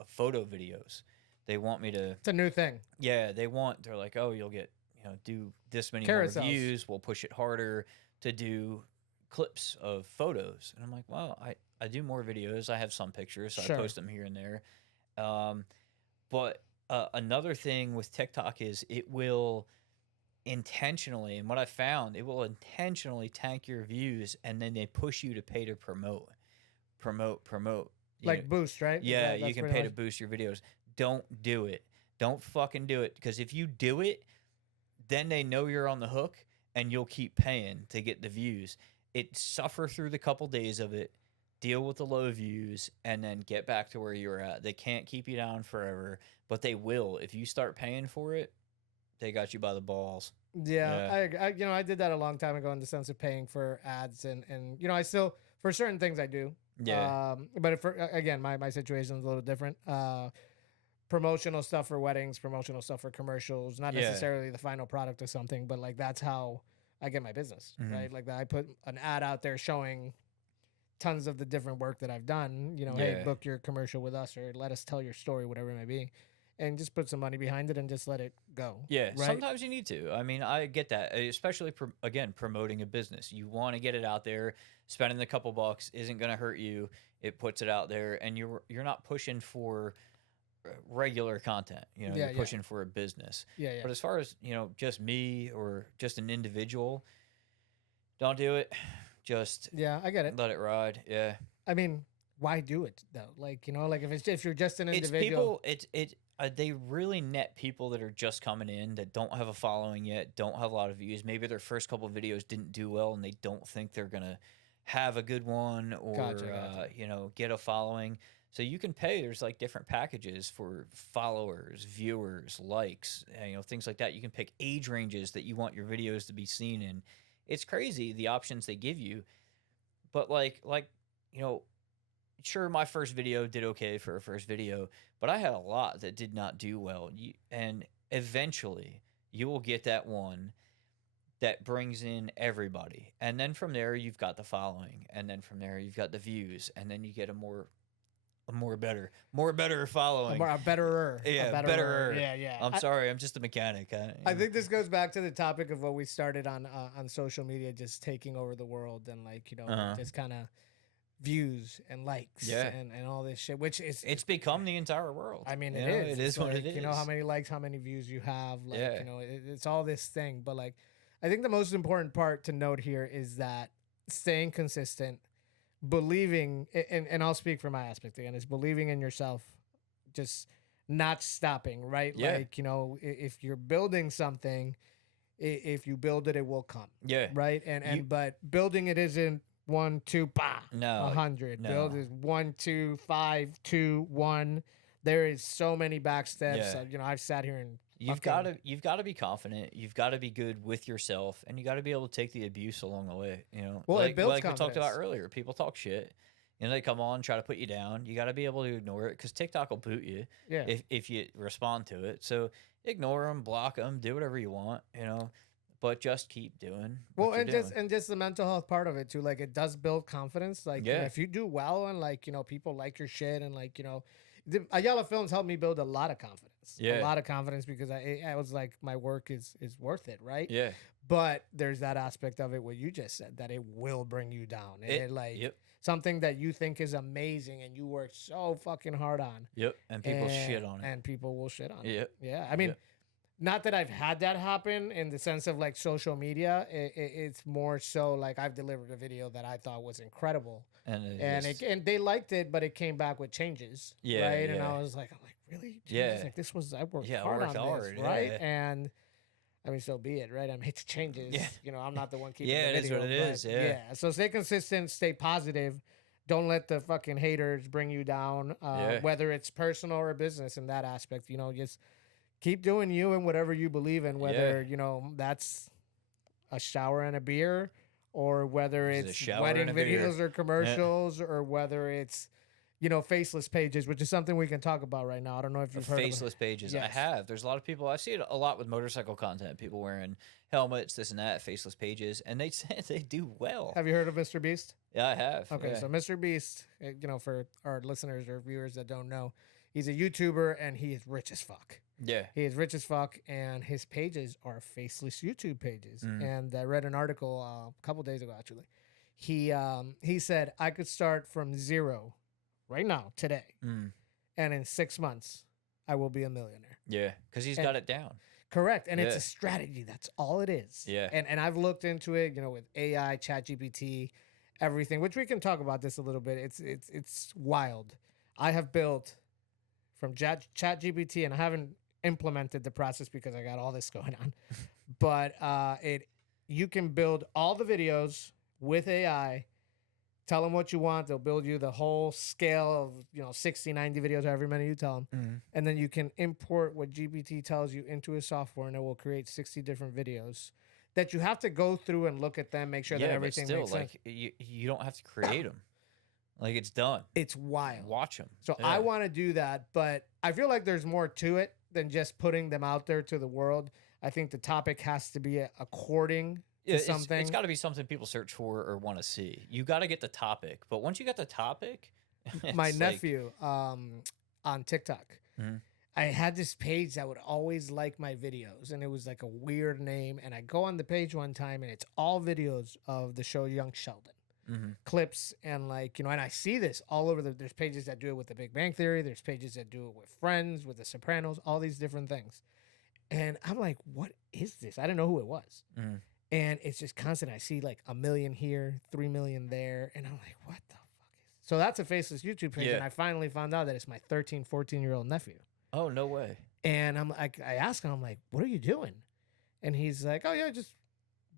photo videos. They want me to. It's a new thing. Yeah, they're like, oh, you'll get, you know, do this many Carousels. more views. We'll push it harder to do clips of photos. And I'm like, well, I do more videos. I have some pictures, so I post them here and there. But another thing with TikTok is it will intentionally, and what I found, it will intentionally tank your views, and then they push you to pay to promote. Like boost, right? Yeah, you can pay to boost your videos. Don't do it. Don't fucking do it, because if you do it, then they know you're on the hook, and you'll keep paying to get the views. Suffer through the couple days of it, deal with the low views, and then get back to where you were at. They can't keep you down forever, but they will. If you start paying for it, they got you by the balls. Yeah. I you know, I did that a long time ago in the sense of paying for ads, and you know, I still, for certain things I do. Yeah. But again, my situation is a little different. Promotional stuff for weddings, promotional stuff for commercials, not necessarily the final product of something, but like that's how I get my business, right? Like I put an ad out there showing tons of the different work that I've done, you know, hey, book your commercial with us, or let us tell your story, whatever it may be, and just put some money behind it and just let it go. Yeah. Right? Sometimes you need to. I mean, I get that, especially again, promoting a business. You want to get it out there. Spending the couple bucks isn't going to hurt you. It puts it out there, and you're not pushing for regular content, you know, you're pushing for a business. But as far as, you know, just me or just an individual, don't do it. Just I get it. Let it ride. Yeah. I mean, why do it though? Like, you know, like if you're just an individual, they really net people that are just coming in, that don't have a following yet, don't have a lot of views. Maybe their first couple of videos didn't do well, and they don't think they're gonna have a good one, or gotcha. You know, get a following. So you can pay. There's like different packages for followers, viewers, likes, you know, things like that. You can pick age ranges that you want your videos to be seen in. It's crazy the options they give you. But like you know, sure, my first video did okay for a first video, but I had a lot that did not do well. And eventually you will get that one that brings in everybody. And then from there you've got the following, and then from there you've got the views, and then you get a better following. A betterer. Yeah, betterer. Yeah. I'm sorry, I'm just a mechanic. I think this goes back to the topic of what we started on social media, just taking over the world, and like, you know, just kind of views and likes and all this shit, which is, it's become the entire world. I mean, it is like, what it is. You know, how many likes, how many views you have, like, you know, it's all this thing. But like, I think the most important part to note here is that staying consistent, believing, and I'll speak from my aspect again, is believing in yourself, just not stopping, right? Like, you know, if you're building something, if you build it, it will come. Yeah. Right. But building it isn't 1, 2, bah, No, 100. no. Build is 1, 2, 5, 2, 1. There is so many back steps. Yeah. You know, I've sat here and You've got to be confident. You've got to be good with yourself, and you got to be able to take the abuse along the way. You know, well, it builds like we confidence. talked about earlier. People talk shit. You know, they come on, try to put you down. You got to be able to ignore it because TikTok will boot you Yeah. if you respond to it. So ignore them, block them, do whatever you want. You know, but just keep doing. Well, and just the mental health part of it too. Like it does build confidence. Like you know, if you do well and like you know people like your shit and like you know, Ayala Films helped me build a lot of confidence. Yeah. A lot of confidence because I was like my work is worth it, right? Yeah. But there's that aspect of it what you just said that it will bring you down. And like something that you think is amazing and you work so fucking hard on. Yep. And people shit on it. And people will shit on it. Yeah. I mean, not that I've had that happen in the sense of like social media. It's more so like I've delivered a video that I thought was incredible. And they liked it, but it came back with changes. Yeah. Right. Yeah. And I was like, really? Yeah. Like this was, I worked hard on this. Right. Yeah. And I mean, so be it, right? I made the changes. Yeah. You know, I'm not the one keeping the video. Yeah, it is what it is. Yeah. So stay consistent, stay positive. Don't let the fucking haters bring you down, whether it's personal or business in that aspect. You know, just keep doing you and whatever you believe in, whether, you know, that's a shower and a beer or whether it's wedding videos or commercials or whether it's, you know, faceless pages, which is something we can talk about right now. I don't know if you've heard of faceless pages. Yes. I have. There's a lot of people. I see it a lot with motorcycle content. People wearing helmets, this and that, faceless pages, and they do well. Have you heard of Mr. Beast? Yeah, I have. Okay, so Mr. Beast, you know, for our listeners or viewers that don't know, he's a YouTuber and he is rich as fuck. Yeah. He is rich as fuck, and his pages are faceless YouTube pages. And I read an article a couple days ago, actually. He said, I could start from zero right now, today, and in 6 months, I will be a millionaire. Yeah, because he's got it down. Correct, and it's a strategy. That's all it is. Yeah. And I've looked into it, you know, with AI, ChatGPT, everything, which we can talk about this a little bit. It's wild. I have built from ChatGPT, and I haven't implemented the process because I got all this going on. But you can build all the videos with AI. Tell them what you want. They'll build you the whole scale of, you know, 60, 90 videos, however many you tell them. And then you can import what GPT tells you into a software, and it will create 60 different videos that you have to go through and look at them, make sure that everything makes sense. You don't have to create them. Like, it's done. It's wild. Watch them. So I want to do that, but I feel like there's more to it than just putting them out there to the world. I think the topic has to be according to something. It's got to be something people search for or want to see. You got to get the topic. But once you got the topic, my nephew on TikTok, I had this page that would always like my videos, and it was like a weird name. And I go on the page one time, and it's all videos of the show Young Sheldon. Clips and like, you know, and I see this all over there's pages that do it with the Big Bang Theory. There's pages that do it with Friends, with the Sopranos, all these different things. And I'm like, what is this? I didn't know who it was. And it's just constant. I see like 1 million here, 3 million there. And I'm like, what the fuck is this? So that's a faceless YouTube page. And I finally found out that it's my 13, 14-year-old nephew. Oh, no way. And I'm like, I asked him, I'm like, what are you doing? And he's like, oh yeah, just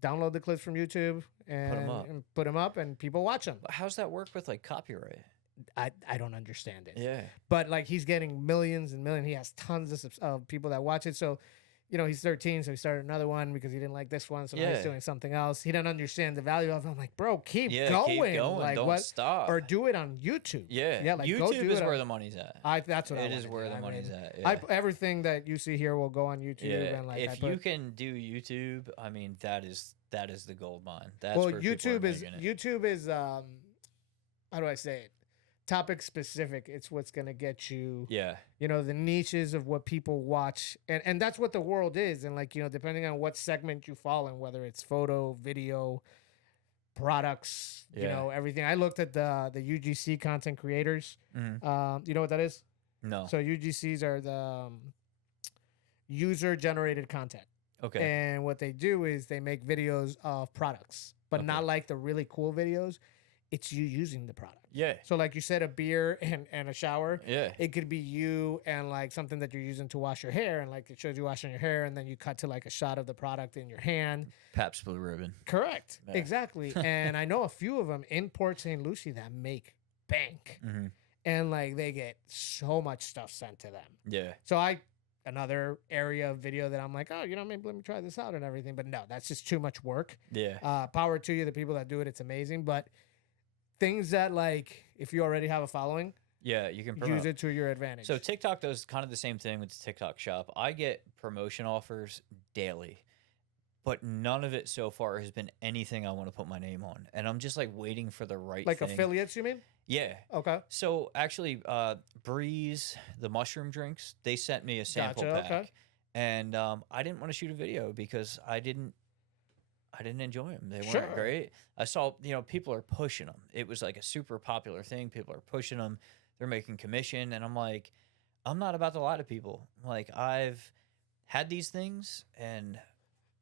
download the clips from YouTube and put them up and people watch them. How's that work with like copyright? I don't understand it. Yeah. But like he's getting millions and millions. He has tons of people that watch it. So, you know, he's 13, so he started another one because he didn't like this one. So now he's doing something else. He didn't understand the value of it. I'm like, bro, keep going. Keep going. Like, don't stop. Or do it on YouTube. Yeah. Like, YouTube is where the money's at. That's what it I is where the money's at. Everything that you see here will go on YouTube. Yeah. And like, if you can do YouTube, I mean, that is the gold mine. That's well, where YouTube is how do I say it? Topic specific. It's what's gonna get you. Yeah. You know, the niches of what people watch, and that's what the world is. And like, you know, depending on what segment you fall in, whether it's photo, video, products, you know, everything. I looked at the UGC content creators. You know what that is? No. So UGCs are the user generated content. Okay. And what they do is they make videos of products, but not like the really cool videos. it's you using the product. Yeah. So like you said, a beer and a shower. Yeah. It could be you and like something that you're using to wash your hair, and like it shows you washing your hair, and then you cut to like a shot of the product in your hand. Pabst Blue Ribbon. Correct. Yeah. Exactly. And I know a few of them in Port St. Lucie that make bank. Mm-hmm. And like they get so much stuff sent to them. Yeah. So another area of video that I'm like, oh, maybe let me try this out and everything. But no, that's just too much work. Yeah. Power to you, the people that do it, it's amazing. But things that like, if you already have a following, yeah, you can promote. use it to your advantage. So TikTok does kind of the same thing with the TikTok shop. I get promotion offers daily, but none of it so far has been anything I want to put my name on. And I'm just like waiting for the right like thing. affiliates, you mean? Yeah. Okay. So actually, Breeze, the mushroom drinks, they sent me a sample pack, okay. and I didn't want to shoot a video because I didn't enjoy them. They Sure. weren't great. I saw, people are pushing them. It was like a super popular thing. People are pushing them. They're making commission, and I'm like, I'm not about to lie to people. Like, I've had these things, and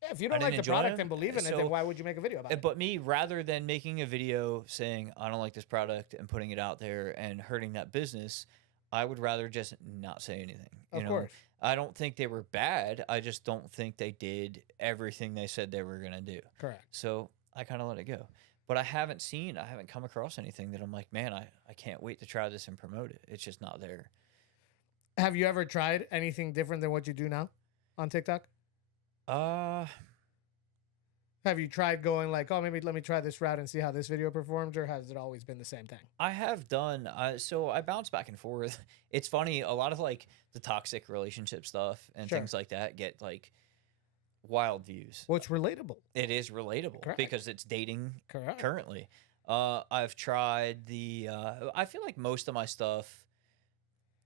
yeah, if you don't like the product and believe in it, then why would you make a video about it? But me, rather than making a video saying I don't like this product and putting it out there and hurting that business, I would rather just not say anything. Of course. I don't think they were bad. I just don't think they did everything they said they were going to do. Correct. So I kind of let it go. But I haven't come across anything that I'm like, man, I can't wait to try this and promote it. It's just not there. Have you ever tried anything different than what you do now on TikTok? Have you tried going like, oh, maybe let me try this route and see how this video performs, or has it always been the same thing? I have done. So I bounce back and forth. It's funny. A lot of like the toxic relationship stuff and things like that get like wild views. Well, it's relatable. It is relatable because it's dating currently. I've tried I feel like most of my stuff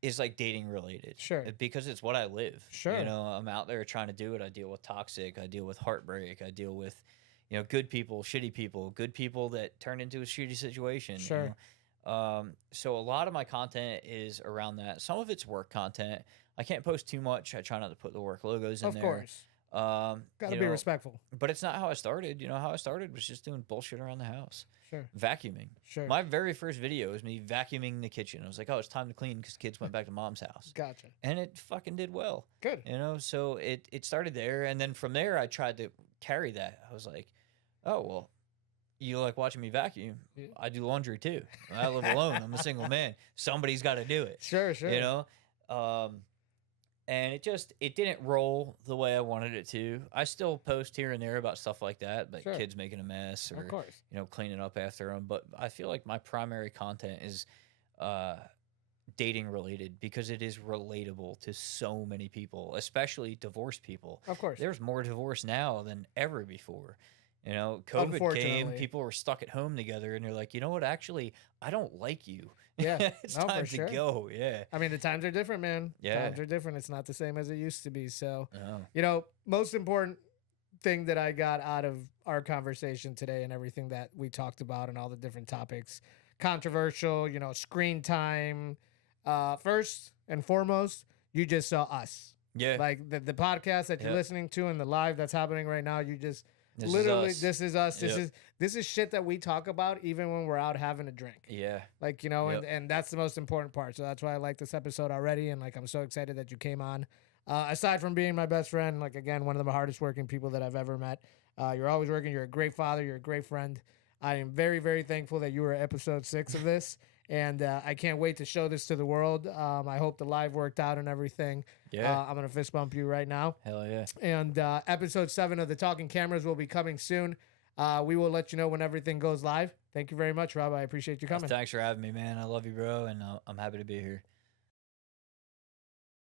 is like dating related. Sure. Because it's what I live. Sure. I'm out there trying to do it. I deal with toxic. I deal with heartbreak. I deal with, good people, shitty people, good people that turn into a shitty situation. Sure. So a lot of my content is around that. Some of it's work content. I can't post too much. I try not to put the work logos in there. Of course. Gotta be respectful. But it's not how I started. How I started was just doing bullshit around the house. Sure. Vacuuming. Sure. My very first video was me vacuuming the kitchen. I was like, oh, it's time to clean because kids went back to mom's house. Gotcha. And it fucking did well. Good. So it started there. And then from there, I tried to carry that. I was like, oh, well, you like watching me vacuum. Yeah. I do laundry too. I live alone. I'm a single man. Somebody's got to do it. Sure. And it didn't roll the way I wanted it to. I still post here and there about stuff like that, like kids making a mess or, cleaning up after them. But I feel like my primary content is dating related because it is relatable to so many people, especially divorced people. Of course. There's more divorce now than ever before. COVID came, people were stuck at home together, and they're like, you know what? Actually, I don't like you. Yeah. It's time to go. Yeah. I mean, the times are different, man. Yeah. Times are different. It's not the same as it used to be. So, most important thing that I got out of our conversation today and everything that we talked about and all the different topics, controversial, screen time. First and foremost, you just saw us. Yeah. Like the podcast that you're listening to and the live that's happening right now, you just... This is us. This is shit that we talk about even when we're out having a drink. Yeah. Like, and that's the most important part. So that's why I like this episode already. And like, I'm so excited that you came on. Aside from being my best friend, like, again, one of the hardest working people that I've ever met. You're always working. You're a great father. You're a great friend. I am very, very thankful that you were episode 6 of this. And I can't wait to show this to the world. I hope the live worked out and everything. Yeah. I'm going to fist bump you right now. Hell yeah. And episode 7 of the Talking Cameras will be coming soon. We will let you know when everything goes live. Thank you very much, Rob. I appreciate you coming. Thanks for having me, man. I love you, bro. And I'm happy to be here.